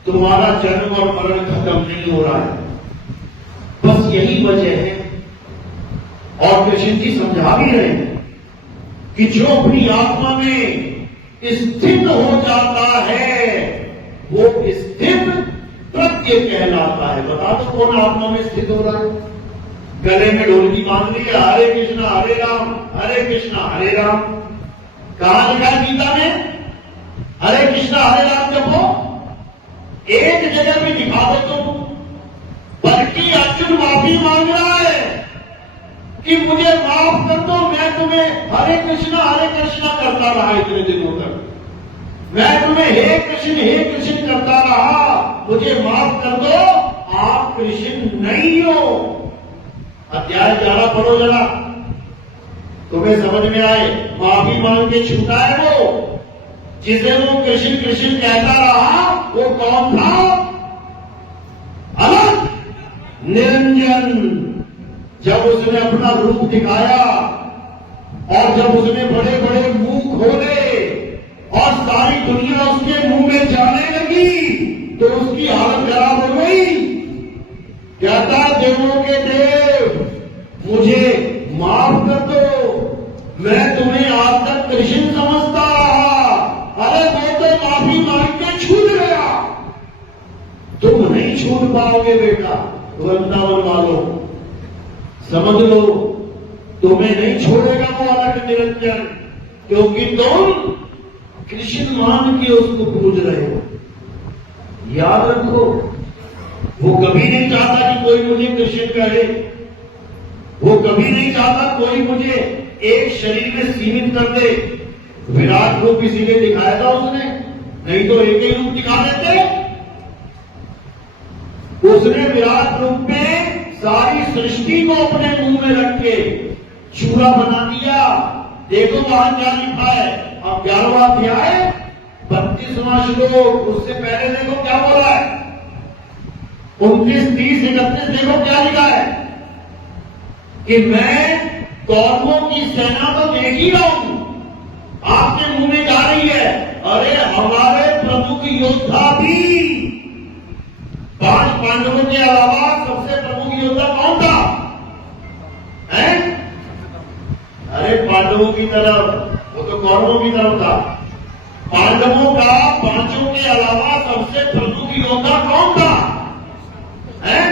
तुम्हारा जन्म और मरण खत्म नहीं हो रहा है, बस यही वजह है। और कृष्ण जी समझा भी रहे हैं कि जो अपनी आत्मा में स्थित हो जाता है, वो स्थित प्रत्यय कहलाता है। बता दो कौन आत्मा में स्थित हो रहा है? गले में ढोलकी बांध ली है, हरे कृष्णा हरे राम, हरे कृष्णा हरे राम। कहां लिखा है गीता में? हरे कृष्णा हरे राम जपो। एक जगह भी दिखा दो तुम। बल्कि अर्जुन माफी मांग रहा है कि मुझे माफ कर दो, मैं तुम्हें हरे कृष्णा करता रहा इतने दिनों तक, मैं तुम्हें हे कृष्ण करता रहा, मुझे माफ कर दो, आप कृष्ण नहीं हो। अध्याय 11 पढ़ो जरा, तुम्हें समझ में आए। माफी मांग के छूटा है वो, जिसे वो कृष्ण कृष्ण कहता रहा, वो कौन था? अलग निरंजन। जब उसने अपना रूप दिखाया और जब उसने बड़े बड़े मुंह खोले और सारी दुनिया उसके मुंह में जाने लगी, तो उसकी हालत खराब हो गई। कहता, देवों के देव, मुझे माफ कर दो, मैं तुम्हें आज तक कृष्ण समझता रहा। अरे वो तो माफी मांग के छूट गया, तुम नहीं छूट पाओगे बेटा। वृंदावन वालों, समझ लो, तुम्हें नहीं छोड़ेगा वो अलग निरंजन, क्योंकि तुम कृष्ण मान के उसको पूज रहे हो। याद रखो, वो कभी नहीं चाहता कि कोई मुझे कृष्ण कहे, वो कभी नहीं चाहता कोई मुझे एक शरीर में सीमित कर दे। विराट रूप इसीलिए दिखाया था उसने, नहीं तो एक ही रूप दिखा देते। उसने विराट रूप में सारी सृष्टि को अपने मुंह में रख के चूरा बना दिया। देखो वहां क्या लिखा है, अब 11वां अध्याय 32वां श्लोक, उससे पहले देखो क्या बोला है, 29, 30, 31 देखो क्या लिखा है कि मैं कौरवों की सेना तो देख ही रहा हूं, आपके मुंह में जा रही है। अरे हमारे प्रमुख योद्धा भी, 5 पांडवों के अलावा सबसे प्रमुख योद्धा कौन था? हैं? अरे पांडवों की तरफ, वो तो कौरवों की तरफ था। पांडवों का 5 के अलावा सबसे प्रमुख योद्धा कौन था? हैं?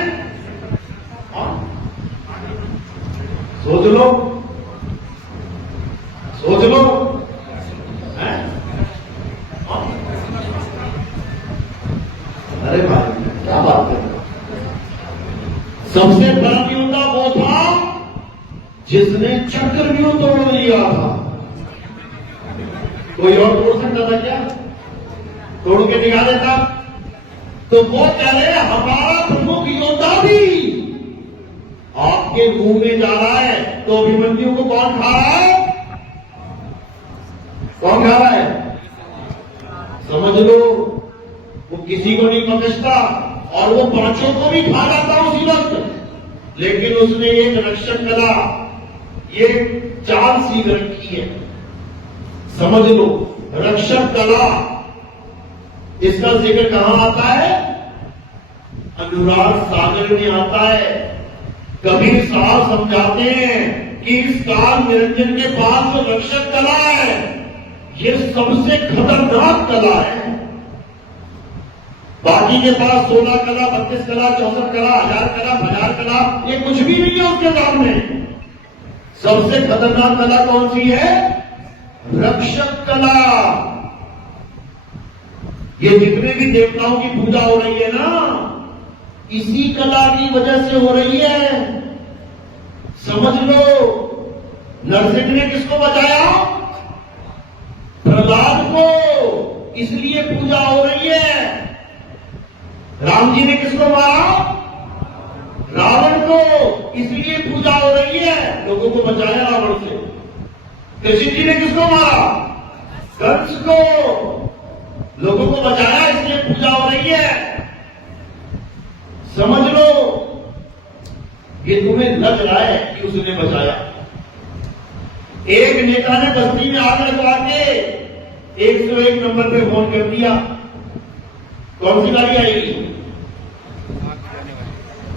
सोच लो, सोच लो। हैं? अरे भाई क्या बात है, सबसे बड़ा योद्धा वो था जिसने चक्रव्यूह तोड़ लिया था। कोई और तोड़ सकता था क्या? तोड़ के दिखा देता। तो वो कह रहे हमारा प्रमुख योद्धा भी आपके मुंह में जा रहा है, तो अभिमन्यु को कौन खा रहा है? कौन खा रहा है? समझ लो, वो किसी को नहीं बख्शता और वो 5 को भी खा जाता उसी वक्त। लेकिन उसने एक रक्षक कला, ये चाल सीख रखी है। समझ लो, रक्षक कला, इसका जिक्र कहां आता है? अनुराग सागर में आता है। कबीर साहब समझाते हैं कि इस काल निरंजन के पास जो रक्षक कला है, ये सबसे खतरनाक कला है। बाकी के पास 16 कला, 32 कला, 64 कला, 1000 कला, 1000 कला, ये कुछ भी नहीं है उसके सामने। सबसे खतरनाक कला कौन सी है? रक्षक कला। ये जितने भी देवताओं की पूजा हो रही है ना, इसी कला की वजह से हो रही है। समझ लो, नरसिंह ने किसको बचाया? प्रहलाद को, इसलिए पूजा हो रही है। राम जी ने किसको मारा? रावण को, इसलिए पूजा हो रही है। लोगों को बचाया रावण से। कृष्ण जी ने किसको मारा? कंस को, लोगों को बचाया, इसलिए पूजा हो रही है। समझ लो, ये तुम्हें लग रहा है कि उसने बचाया। एक नेता ने बस्ती में आग लगवा के 101 नंबर पे फोन कर दिया। कौन सी गाड़ी आएगी?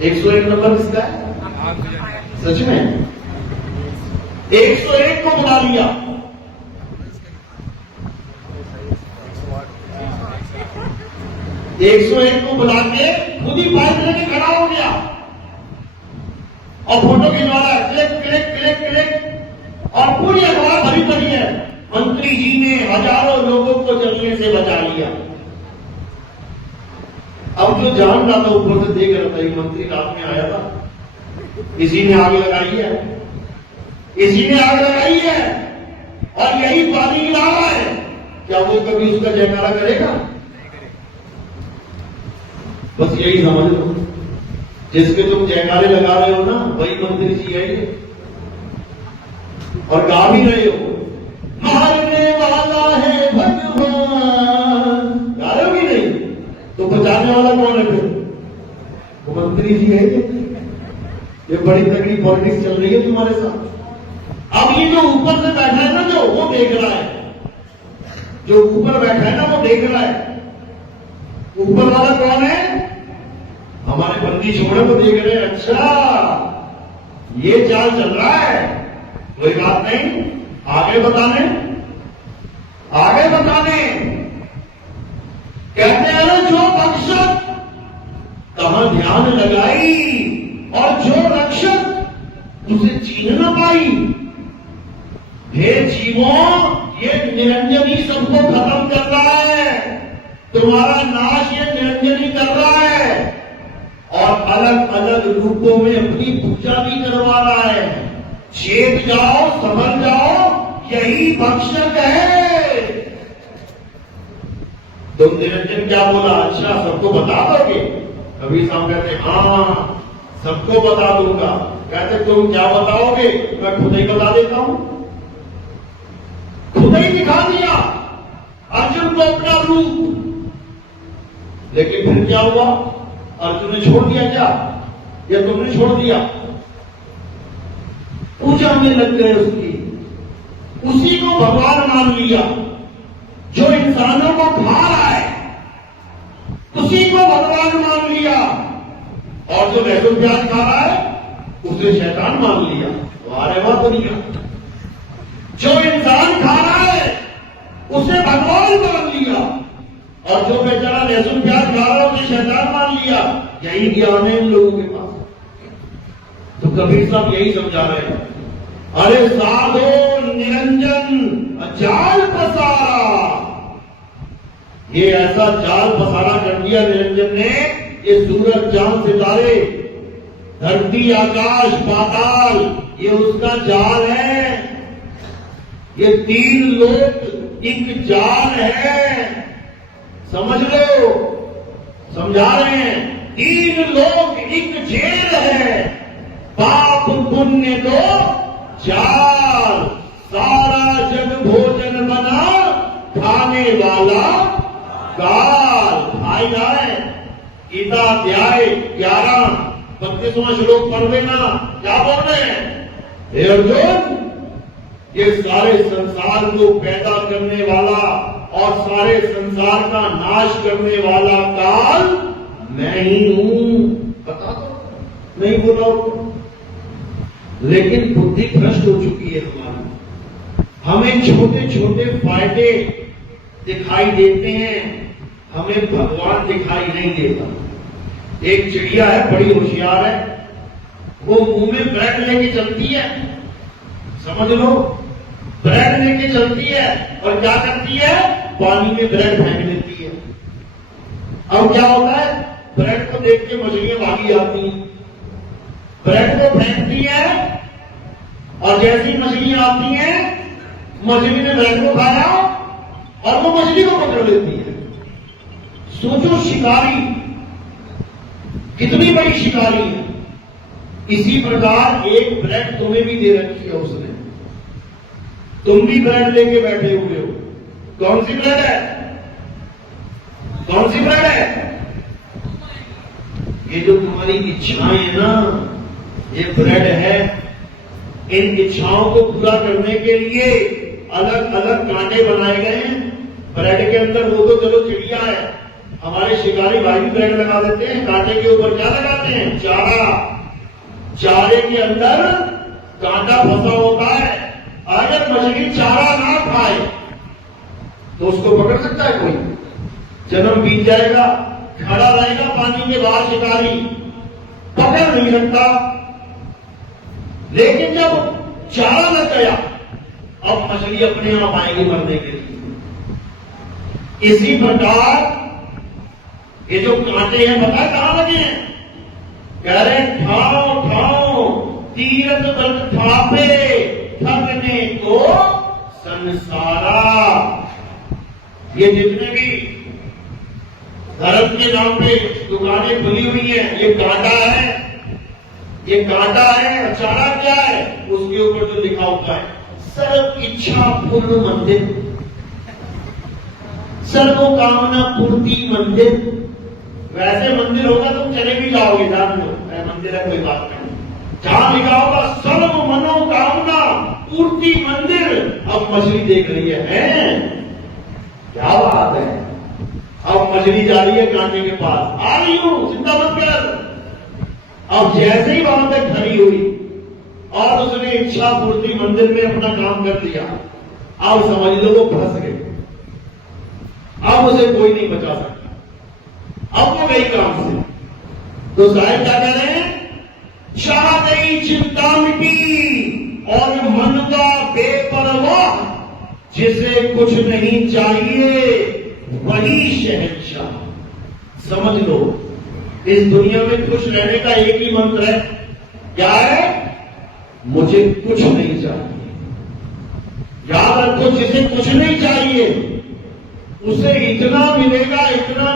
101 नंबर किसका है? सच में 101 को बुला लिया। एक 101 को बुला के खुद ही बाइक लेके खड़ा हो गया और फोटो खिंचवा रहा है, क्लिक क्लिक क्लिक क्लिक, और पूरी अखबार भरी पड़ी है। मंत्री जी ने हजारों लोगों को जलने से बचा लिया। अब जो जान रहा था ऊपर से देख रहा था, ये मंत्री रात में आया था, इसी ने आग लगाई है, इसी ने आग लगाई है और यही पानी गिरा रहा है। क्या वो कभी उसका जयकारा करेगा? बस यही समझ लो, जिसके तुम जयकारे लगा रहे हो ना, वही मंत्री जी है ये, और गा भी रहे हो, मारने वाला है भगवान, गा रहे हो कि नहीं? तो बचाने वाला कौन है फिर? वो मंत्री जी है। ये बड़ी तगड़ी पॉलिटिक्स चल रही है तुम्हारे साथ। अब ये जो ऊपर से बैठा है ना, जो वो देख रहा है, जो ऊपर बैठा है ना वो देख रहा है। ऊपर वाला कौन है? हमारे बंदी छोड़े को देख रहे हैं, अच्छा ये चाल चल रहा है, कोई बात नहीं, आगे बताने कहते हैं ना, जो बख्शत कहां ध्यान लगाई और जो रक्षक उसे चीन न पाई। हे जीवों, ये निरंजन ही सबको खत्म कर रहा है, तुम्हारा नाश ये निरंजन ही कर रहा है, और अलग अलग रूपों में अपनी पूजा भी करवा रहा है। चेत जाओ, समझ जाओ, यही भक्षक है। तुम निरंजन क्या बोला? अच्छा सबको बता दोगे? कबीर साहब कहते हाँ सबको बता दूंगा। कहते तुम क्या बताओगे? मैं खुद ही बता देता हूं। खुद ही दिखा दिया अर्जुन को अपना रूप, लेकिन फिर क्या हुआ? अर्जुन ने छोड़ दिया क्या, या तुमने छोड़ दिया? पूजा में लग गए उसकी, उसी को भगवान मान लिया। जो इंसानों को खा रहा है उसी को भगवान मान लिया, और जो लहसुन प्याज खा रहा है उसे शैतान मान लिया। वारे वाह दुनिया, जो इंसान खा रहा है उसे भगवान मान लिया, और जो बेचारा लहसुन प्याज खा रहा है उसे शैतान मान लिया। यही ज्ञान है इन लोगों के पास। तो कबीर साहब यही समझा रहे हैं, अरे साधो निरंजन जाल पसारा। ये ऐसा जाल पसारा कर दिया निरंजन ने, ये सूरज चांद सितारे, धरती आकाश पाताल, ये उसका जाल है। ये 3 लोक एक जाल है, समझ लो, समझा रहे हैं। 3 लोक एक जेल है, पाप पुण्य दो जाल, सारा जग भोजन बना, खाने वाला काल। भाई जाए गीता अध्याय 11 32वां श्लोक पढ़ लेना, क्या बोल रहे हैं? हे अर्जुन, ये सारे संसार को पैदा करने वाला और सारे संसार का नाश करने वाला काल मैं ही हूं। बता दो, नहीं बोला उनको, लेकिन बुद्धि भ्रष्ट हो चुकी है हमारी। हमें छोटे छोटे फायदे दिखाई देते हैं, हमें भगवान दिखाई नहीं देता। एक चिड़िया है, बड़ी होशियार है, वो मुंह में ब्रेड लेके चलती है, समझ लो, ब्रेड लेके चलती है, और क्या करती है? पानी में ब्रेड फेंक देती है। अब क्या होता है? ब्रेड को देख के मछलियां भागी आती हैं, ब्रेड को फेंकती है, और जैसी मछलियां आती हैं, मछली ने ब्रेड को खाया और वो मछली को पकड़ लेती है। सोचो शिकारी कितनी बड़ी शिकारी है। इसी प्रकार एक ब्रेड तुम्हें भी दे रखी है उसने, तुम भी ब्रेड लेके बैठे हुए हो। कौन सी ब्रेड है? कौन सी ब्रेड है? ये जो तुम्हारी इच्छाएं है ना, ये ब्रेड है। इन इच्छाओं को पूरा करने के लिए अलग अलग कांटे बनाए गए हैं ब्रेड के अंदर। वो तो चलो चिड़िया है, हमारे शिकारी भाई भी ब्रेड लगा देते हैं, कांटे के ऊपर क्या लगाते हैं? चारा। चारे के अंदर कांटा फंसा होता है, अगर मछली चारा ना खाए तो उसको पकड़ सकता है कोई? जन्म बीत जाएगा, खड़ा रहेगा पानी के बाहर शिकारी, पकड़ नहीं सकता। लेकिन जब चारा लग गया, अब मछली अपने आप आएगी मरने के लिए। इसी प्रकार ये जो कांटे हैं, पता कहां लगे हैं? कह रहे ठाओ ठाओ तीरथ दर्द ठापे, ठगने को संसारा। ये जितने भी धर्म के नाम पे दुकानें खुली हुई हैं, ये कांटा है, ये कांटा है, अचारा क्या है, उसके ऊपर जो लिखा होता है सर्व इच्छा पूर्ण मंदिर, सर्वकामना पूर्ति मंदिर। वैसे मंदिर होगा तुम चले भी जाओगे, जान लो मंदिर है, कोई बात नहीं। जहां लिखा होगा सर्व मनोकामना पूर्ति मंदिर, अब मछली देख रही है क्या बात है, अब मछली जा रही है कांटे के पास, आ रही हूं चिंता मत कर। अब जैसे ही वहां तक खड़ी हुई और उसने इच्छा पूर्ति मंदिर में अपना काम कर दिया, अब समझ लो वो फंस गए, अब उसे कोई नहीं बचा सकता, अब वो गई काम से। तो साहब क्या कह रहे हैं, चाहते ही चिंता मिटी और मन का बेपरवाह, जिसे कुछ नहीं चाहिए वही शहंशाह। समझ लो इस दुनिया में खुश रहने का एक ही मंत्र है, क्या है, मुझे कुछ नहीं चाहिए। याद रखो, जिसे कुछ नहीं चाहिए उसे इतना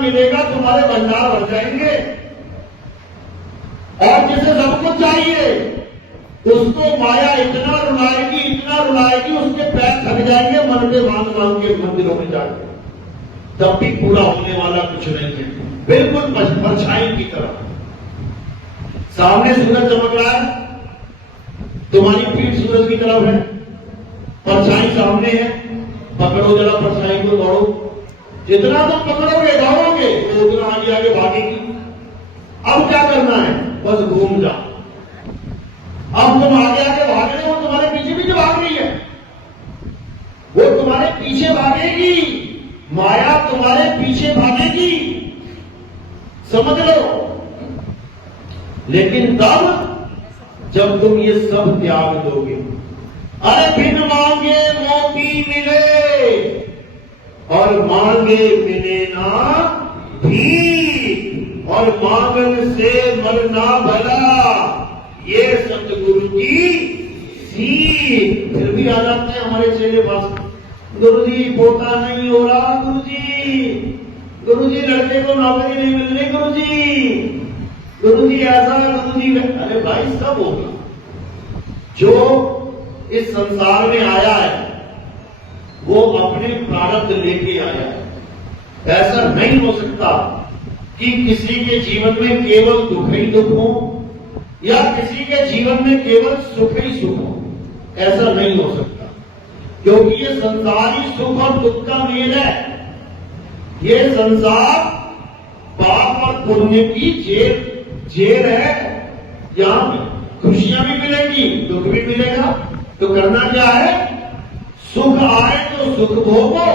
मिलेगा तुम्हारे भंडार भर जाएंगे, और जिसे सब कुछ चाहिए उसको माया इतना रुलाएगी उसके पैर थक जाएंगे, मन के मांग के मंदिरों में जाके, तब भी पूरा होने वाला कुछ नहीं है, बिल्कुल परछाई की तरह। सामने सूरज चमक रहा है, तुम्हारी पीठ सूरज की तरफ है, परछाई सामने है, पकड़ो जरा परछाई को, दौड़ो, जितना तुम पकड़ोगे दौड़ोगे तो उतना आगे भागेगी। अब क्या करना है, बस घूम जा। अब तुम आगे भाग रहे हो, तुम्हारे पीछे भाग रही है, वो तुम्हारे पीछे भागेगी, माया तुम्हारे पीछे भागेगी, समझ लो। लेकिन तब जब तुम ये सब त्याग दोगे, अरे बिन मांगे मोती मिले और मांगे मिले ना भीख, और मांगन से मरना भला, ये सतगुरु की सीख। फिर भी आ जाते हैं हमारे चेले पास, गुरुजी पोता नहीं हो रहा, गुरुजी लड़के को नौकरी नहीं मिल रही, गुरुजी ऐसा, गुरुजी। अरे भाई सब होगा, जो इस संसार में आया है वो अपने प्रारब्ध लेके आया है। ऐसा नहीं हो सकता कि किसी के जीवन में केवल दुख ही दुख हो या किसी के जीवन में केवल सुख ही सुख हो, ऐसा नहीं हो सकता, क्योंकि ये संसार ही सुख और दुख का मेल है। ये संसार पाप और पुण्य की जेल है, यहां खुशियां भी मिलेंगी, दुख भी मिलेगा। तो करना क्या है, सुख आए तो सुख भोगो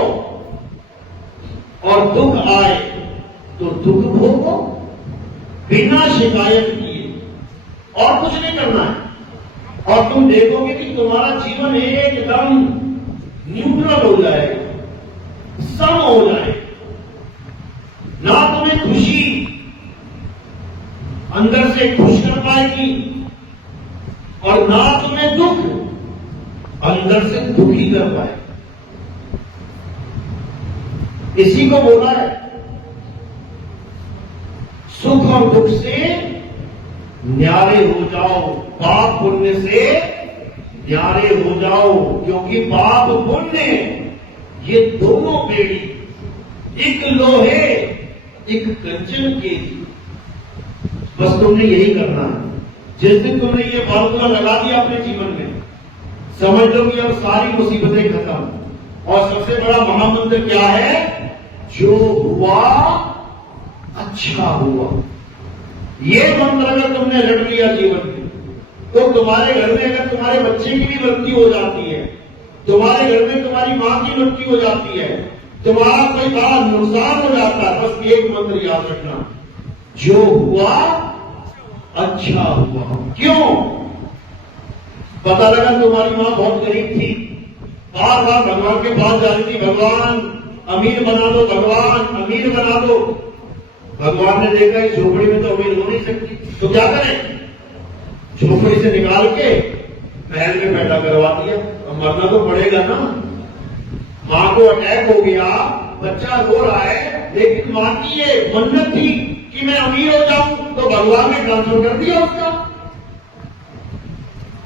और दुख आए तो दुख भोगो, बिना शिकायत किए, और कुछ नहीं करना है। और तुम देखोगे कि तुम्हारा जीवन एकदम न्यूट्रल हो जाएगा, सम हो जाएगा। ना तुम्हें खुशी अंदर से खुश कर पाएगी और ना तुम्हें दुख अंदर से दुखी कर पाए। इसी को बोला है, सुख और दुख से न्यारे हो जाओ, पाप पुण्य से न्यारे हो जाओ, क्योंकि पाप पुण्य ये दोनों बेड़ी एक लोहे एक कंचन के, बस तुमने यही करना है। जिस दिन तुमने ये फार्मूला लगा दिया अपने जीवन में, समझ लो कि अब सारी मुसीबतें खत्म। और सबसे बड़ा महामंत्र क्या है, जो हुआ अच्छा हुआ। ये मंत्र अगर तुमने रट लिया जीवन में, तो तुम्हारे घर में अगर तुम्हारे बच्चे की भी मृत्यु हो जाती है, तुम्हारे घर में तुम्हारी मां की मृत्यु हो जाती है, तुम्हारा कोई बड़ा नुकसान हो जाता है, बस एक मंत्र याद रखना, जो हुआ अच्छा हुआ। क्यों? पता लगा तुम्हारी मां बहुत गरीब थी, बार बार भगवान के पास जा रही थी, भगवान अमीर बना दो, भगवान अमीर बना दो। भगवान ने देखा इस झोपड़ी में तो अमीर हो नहीं सकती, तो क्या करें, झोपड़ी से निकाल के महल में पैदा करवा दिया। अब मरना तो पड़ेगा ना। मां को अटैक हो गया, बच्चा रो रहा है, लेकिन मां की ये मन्नत थी कि मैं अमीर हो जाऊं, तो भगवान ने ट्रांसफर कर दिया उसका।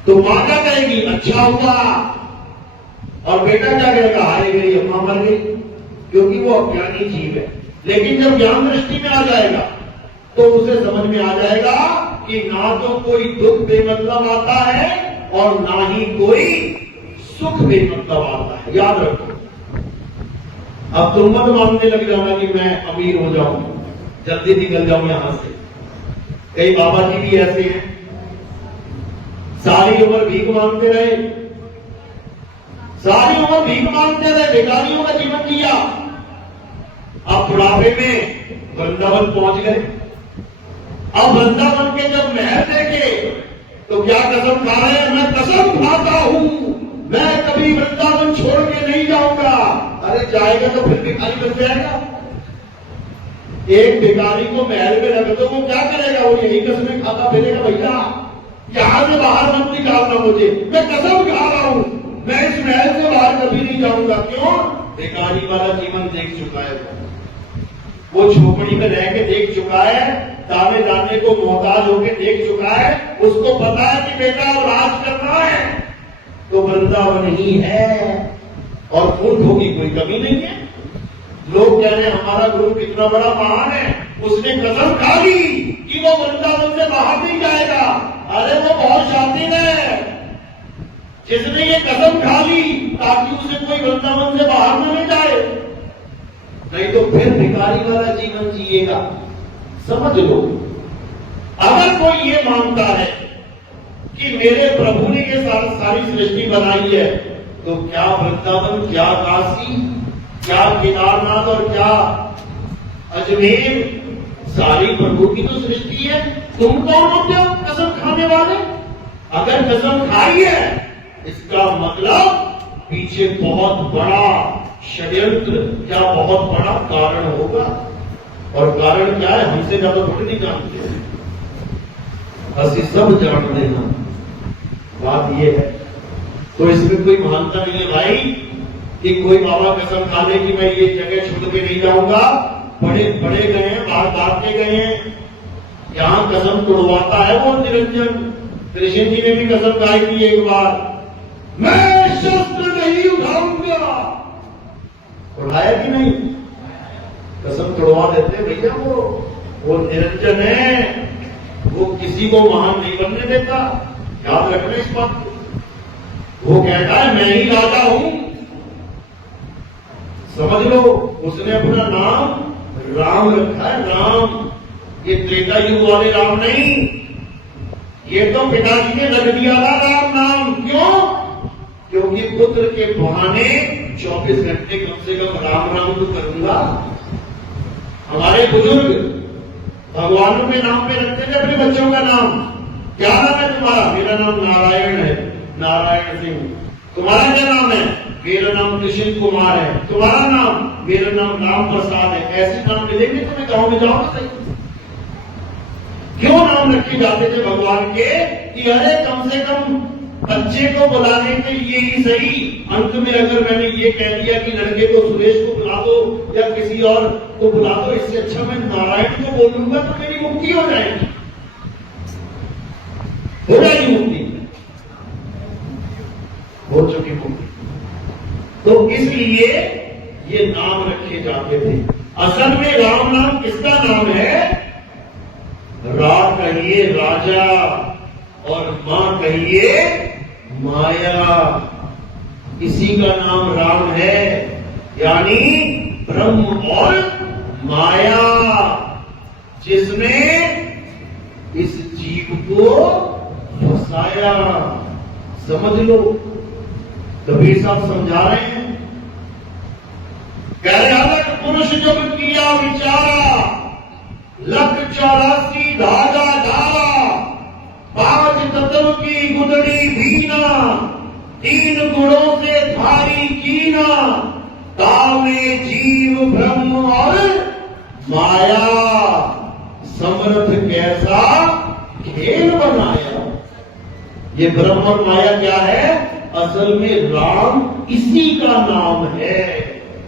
तो मां क्या कहेगी, अच्छा हुआ, और बेटा क्या कहेगा, हाय मेरी अम्मा मर गई, क्योंकि वो अज्ञानी जीव है। लेकिन जब ज्ञान दृष्टि में आ जाएगा तो उसे समझ में आ जाएगा कि ना तो कोई दुख बेमतलब आता है और ना ही कोई सुख बेमतलब आता है। याद रखो, अब तुम मत मानने लग जाना कि मैं अमीर हो जाऊं, जल्दी निकल जाऊं यहां से। कई बाबा जी भी ऐसे हैं, सारी उम्र भीख मांगते रहे, सारी उम्र भीख मांगते रहे, बेकारियों का जीवन जिया। अब बुढ़ापे में वृंदावन पहुंच गए। अब वृंदावन के जब महल देखे तो क्या कसम खा रहे हैं, मैं कसम खाता हूं मैं कभी वृंदावन छोड़ के नहीं जाऊंगा। अरे जाएगा तो फिर भिखारी बन जाएगा। एक भिखारी को महल में रख दो, वो क्या करेगा, वो यही कसमें खाता फिरेगा, भैया यहां से बाहर मत निकालना मुझे, मैं कसम खा रहा हूं मैं इस महल से बाहर कभी नहीं जाऊंगा। क्यों? भिखारी वाला जीवन देख चुका है, वो झोपड़ी में रह के देख चुका है, दाने दाने को मोहताज होकर देख चुका है, उसको पता है कि बेटा अब राज करना है तो वृंदावन ही है, और मूर्खों की कोई कमी नहीं है। लोग कह रहे हैं हमारा गुरु कितना बड़ा महान है, उसने कसम खा ली कि वो वृंदावन से बाहर नहीं जाएगा। अरे वो बहुत शातिर है, जिसने ये कसम खा ली ताकि उसे कोई वृंदावन से बाहर न ले जाए, नहीं तो फिर भिखारी वाला जीवन जिएगा। समझ लो, अगर कोई ये मानता है कि मेरे प्रभु ने ये सारी सृष्टि बनाई है, तो क्या वृंदावन, क्या काशी, क्या केदारनाथ और क्या अजमेर, सारी प्रभु की तो सृष्टि है। तुम कौन होते हो कसम खाने वाले? अगर कसम खाई है इसका मतलब पीछे बहुत बड़ा षड्यंत्र या बहुत बड़ा कारण होगा। और कारण क्या है, हमसे ज्यादा थोड़ी नहीं जानते, असि सब जानते हैं। बात यह है, तो इसमें कोई महानता नहीं है भाई कि कोई बाबा कसम खा ले कि मैं ये जगह छोड़ के नहीं जाऊंगा। बड़े बड़े गए हैं, बाहर बात के गए हैं, यहां कसम तोड़वाता है वो निरंजन। कृष्ण जी ने भी कसम खाई थी एक बार, मैं शस्त्र नहीं उठाऊंगा, उठाया कि नहीं? कसम तोड़वा देते भैया, वो निरंजन है, वो किसी को महान नहीं बनने देता। याद रखना इस बात को। वो कहता है मैं ही राजा हूं, समझ लो। उसने अपना नाम राम रखा है, राम। ये त्रेता युग वाले राम नहीं, ये तो पिताजी ने रख दिया था राम नाम। क्यों? क्योंकि पुत्र के बहाने 24 घंटे कम से कम राम राम तो करूंगा। हमारे बुजुर्ग भगवानों के नाम पे रखते थे अपने बच्चों का नाम। क्या नाम है तुम्हारा? मेरा नाम नारायण है, नारायण सिंह। तुम्हारा क्या नाम है? मेरा नाम कृष्ण कुमार है। तुम्हारा नाम? मेरा नाम राम प्रसाद है। ऐसे नाम मिलेंगे तुम्हें गांव में, जाओ सही। क्यों नाम रखे जाते थे भगवान के? कि अरे कम से कम बच्चे को बुलाने के लिए ही सही, अंत में अगर मैंने ये कह दिया कि लड़के को सुरेश को बुला दो या किसी और को बुला दो, इससे अच्छा मैं नारायण को बोलूंगा तो मेरी मुक्ति हो जाएगी, हो जाएगी मुक्ति, हो चुकी मुक्ति। तो इसलिए ये नाम रखे जाते थे। असल में राम नाम किसका नाम है? रा कहिए राजा और मां कहिए माया, इसी का नाम राम है। यानी ब्रह्म और माया, जिसने इस जीव को फंसाया। समझ लो, कबीर साहब समझा रहे हैं, कह रहे अलग पुरुष जब किया विचारा, लख 84 धागा धारा, 5 तत्व की गुदड़ी भीना, 3 गुणों से धारी कीना, तावे जीव ब्रह्म और माया, समर्थ कैसा खेल बनाया। ये ब्रह्म और माया क्या है? असल में राम इसी का नाम है।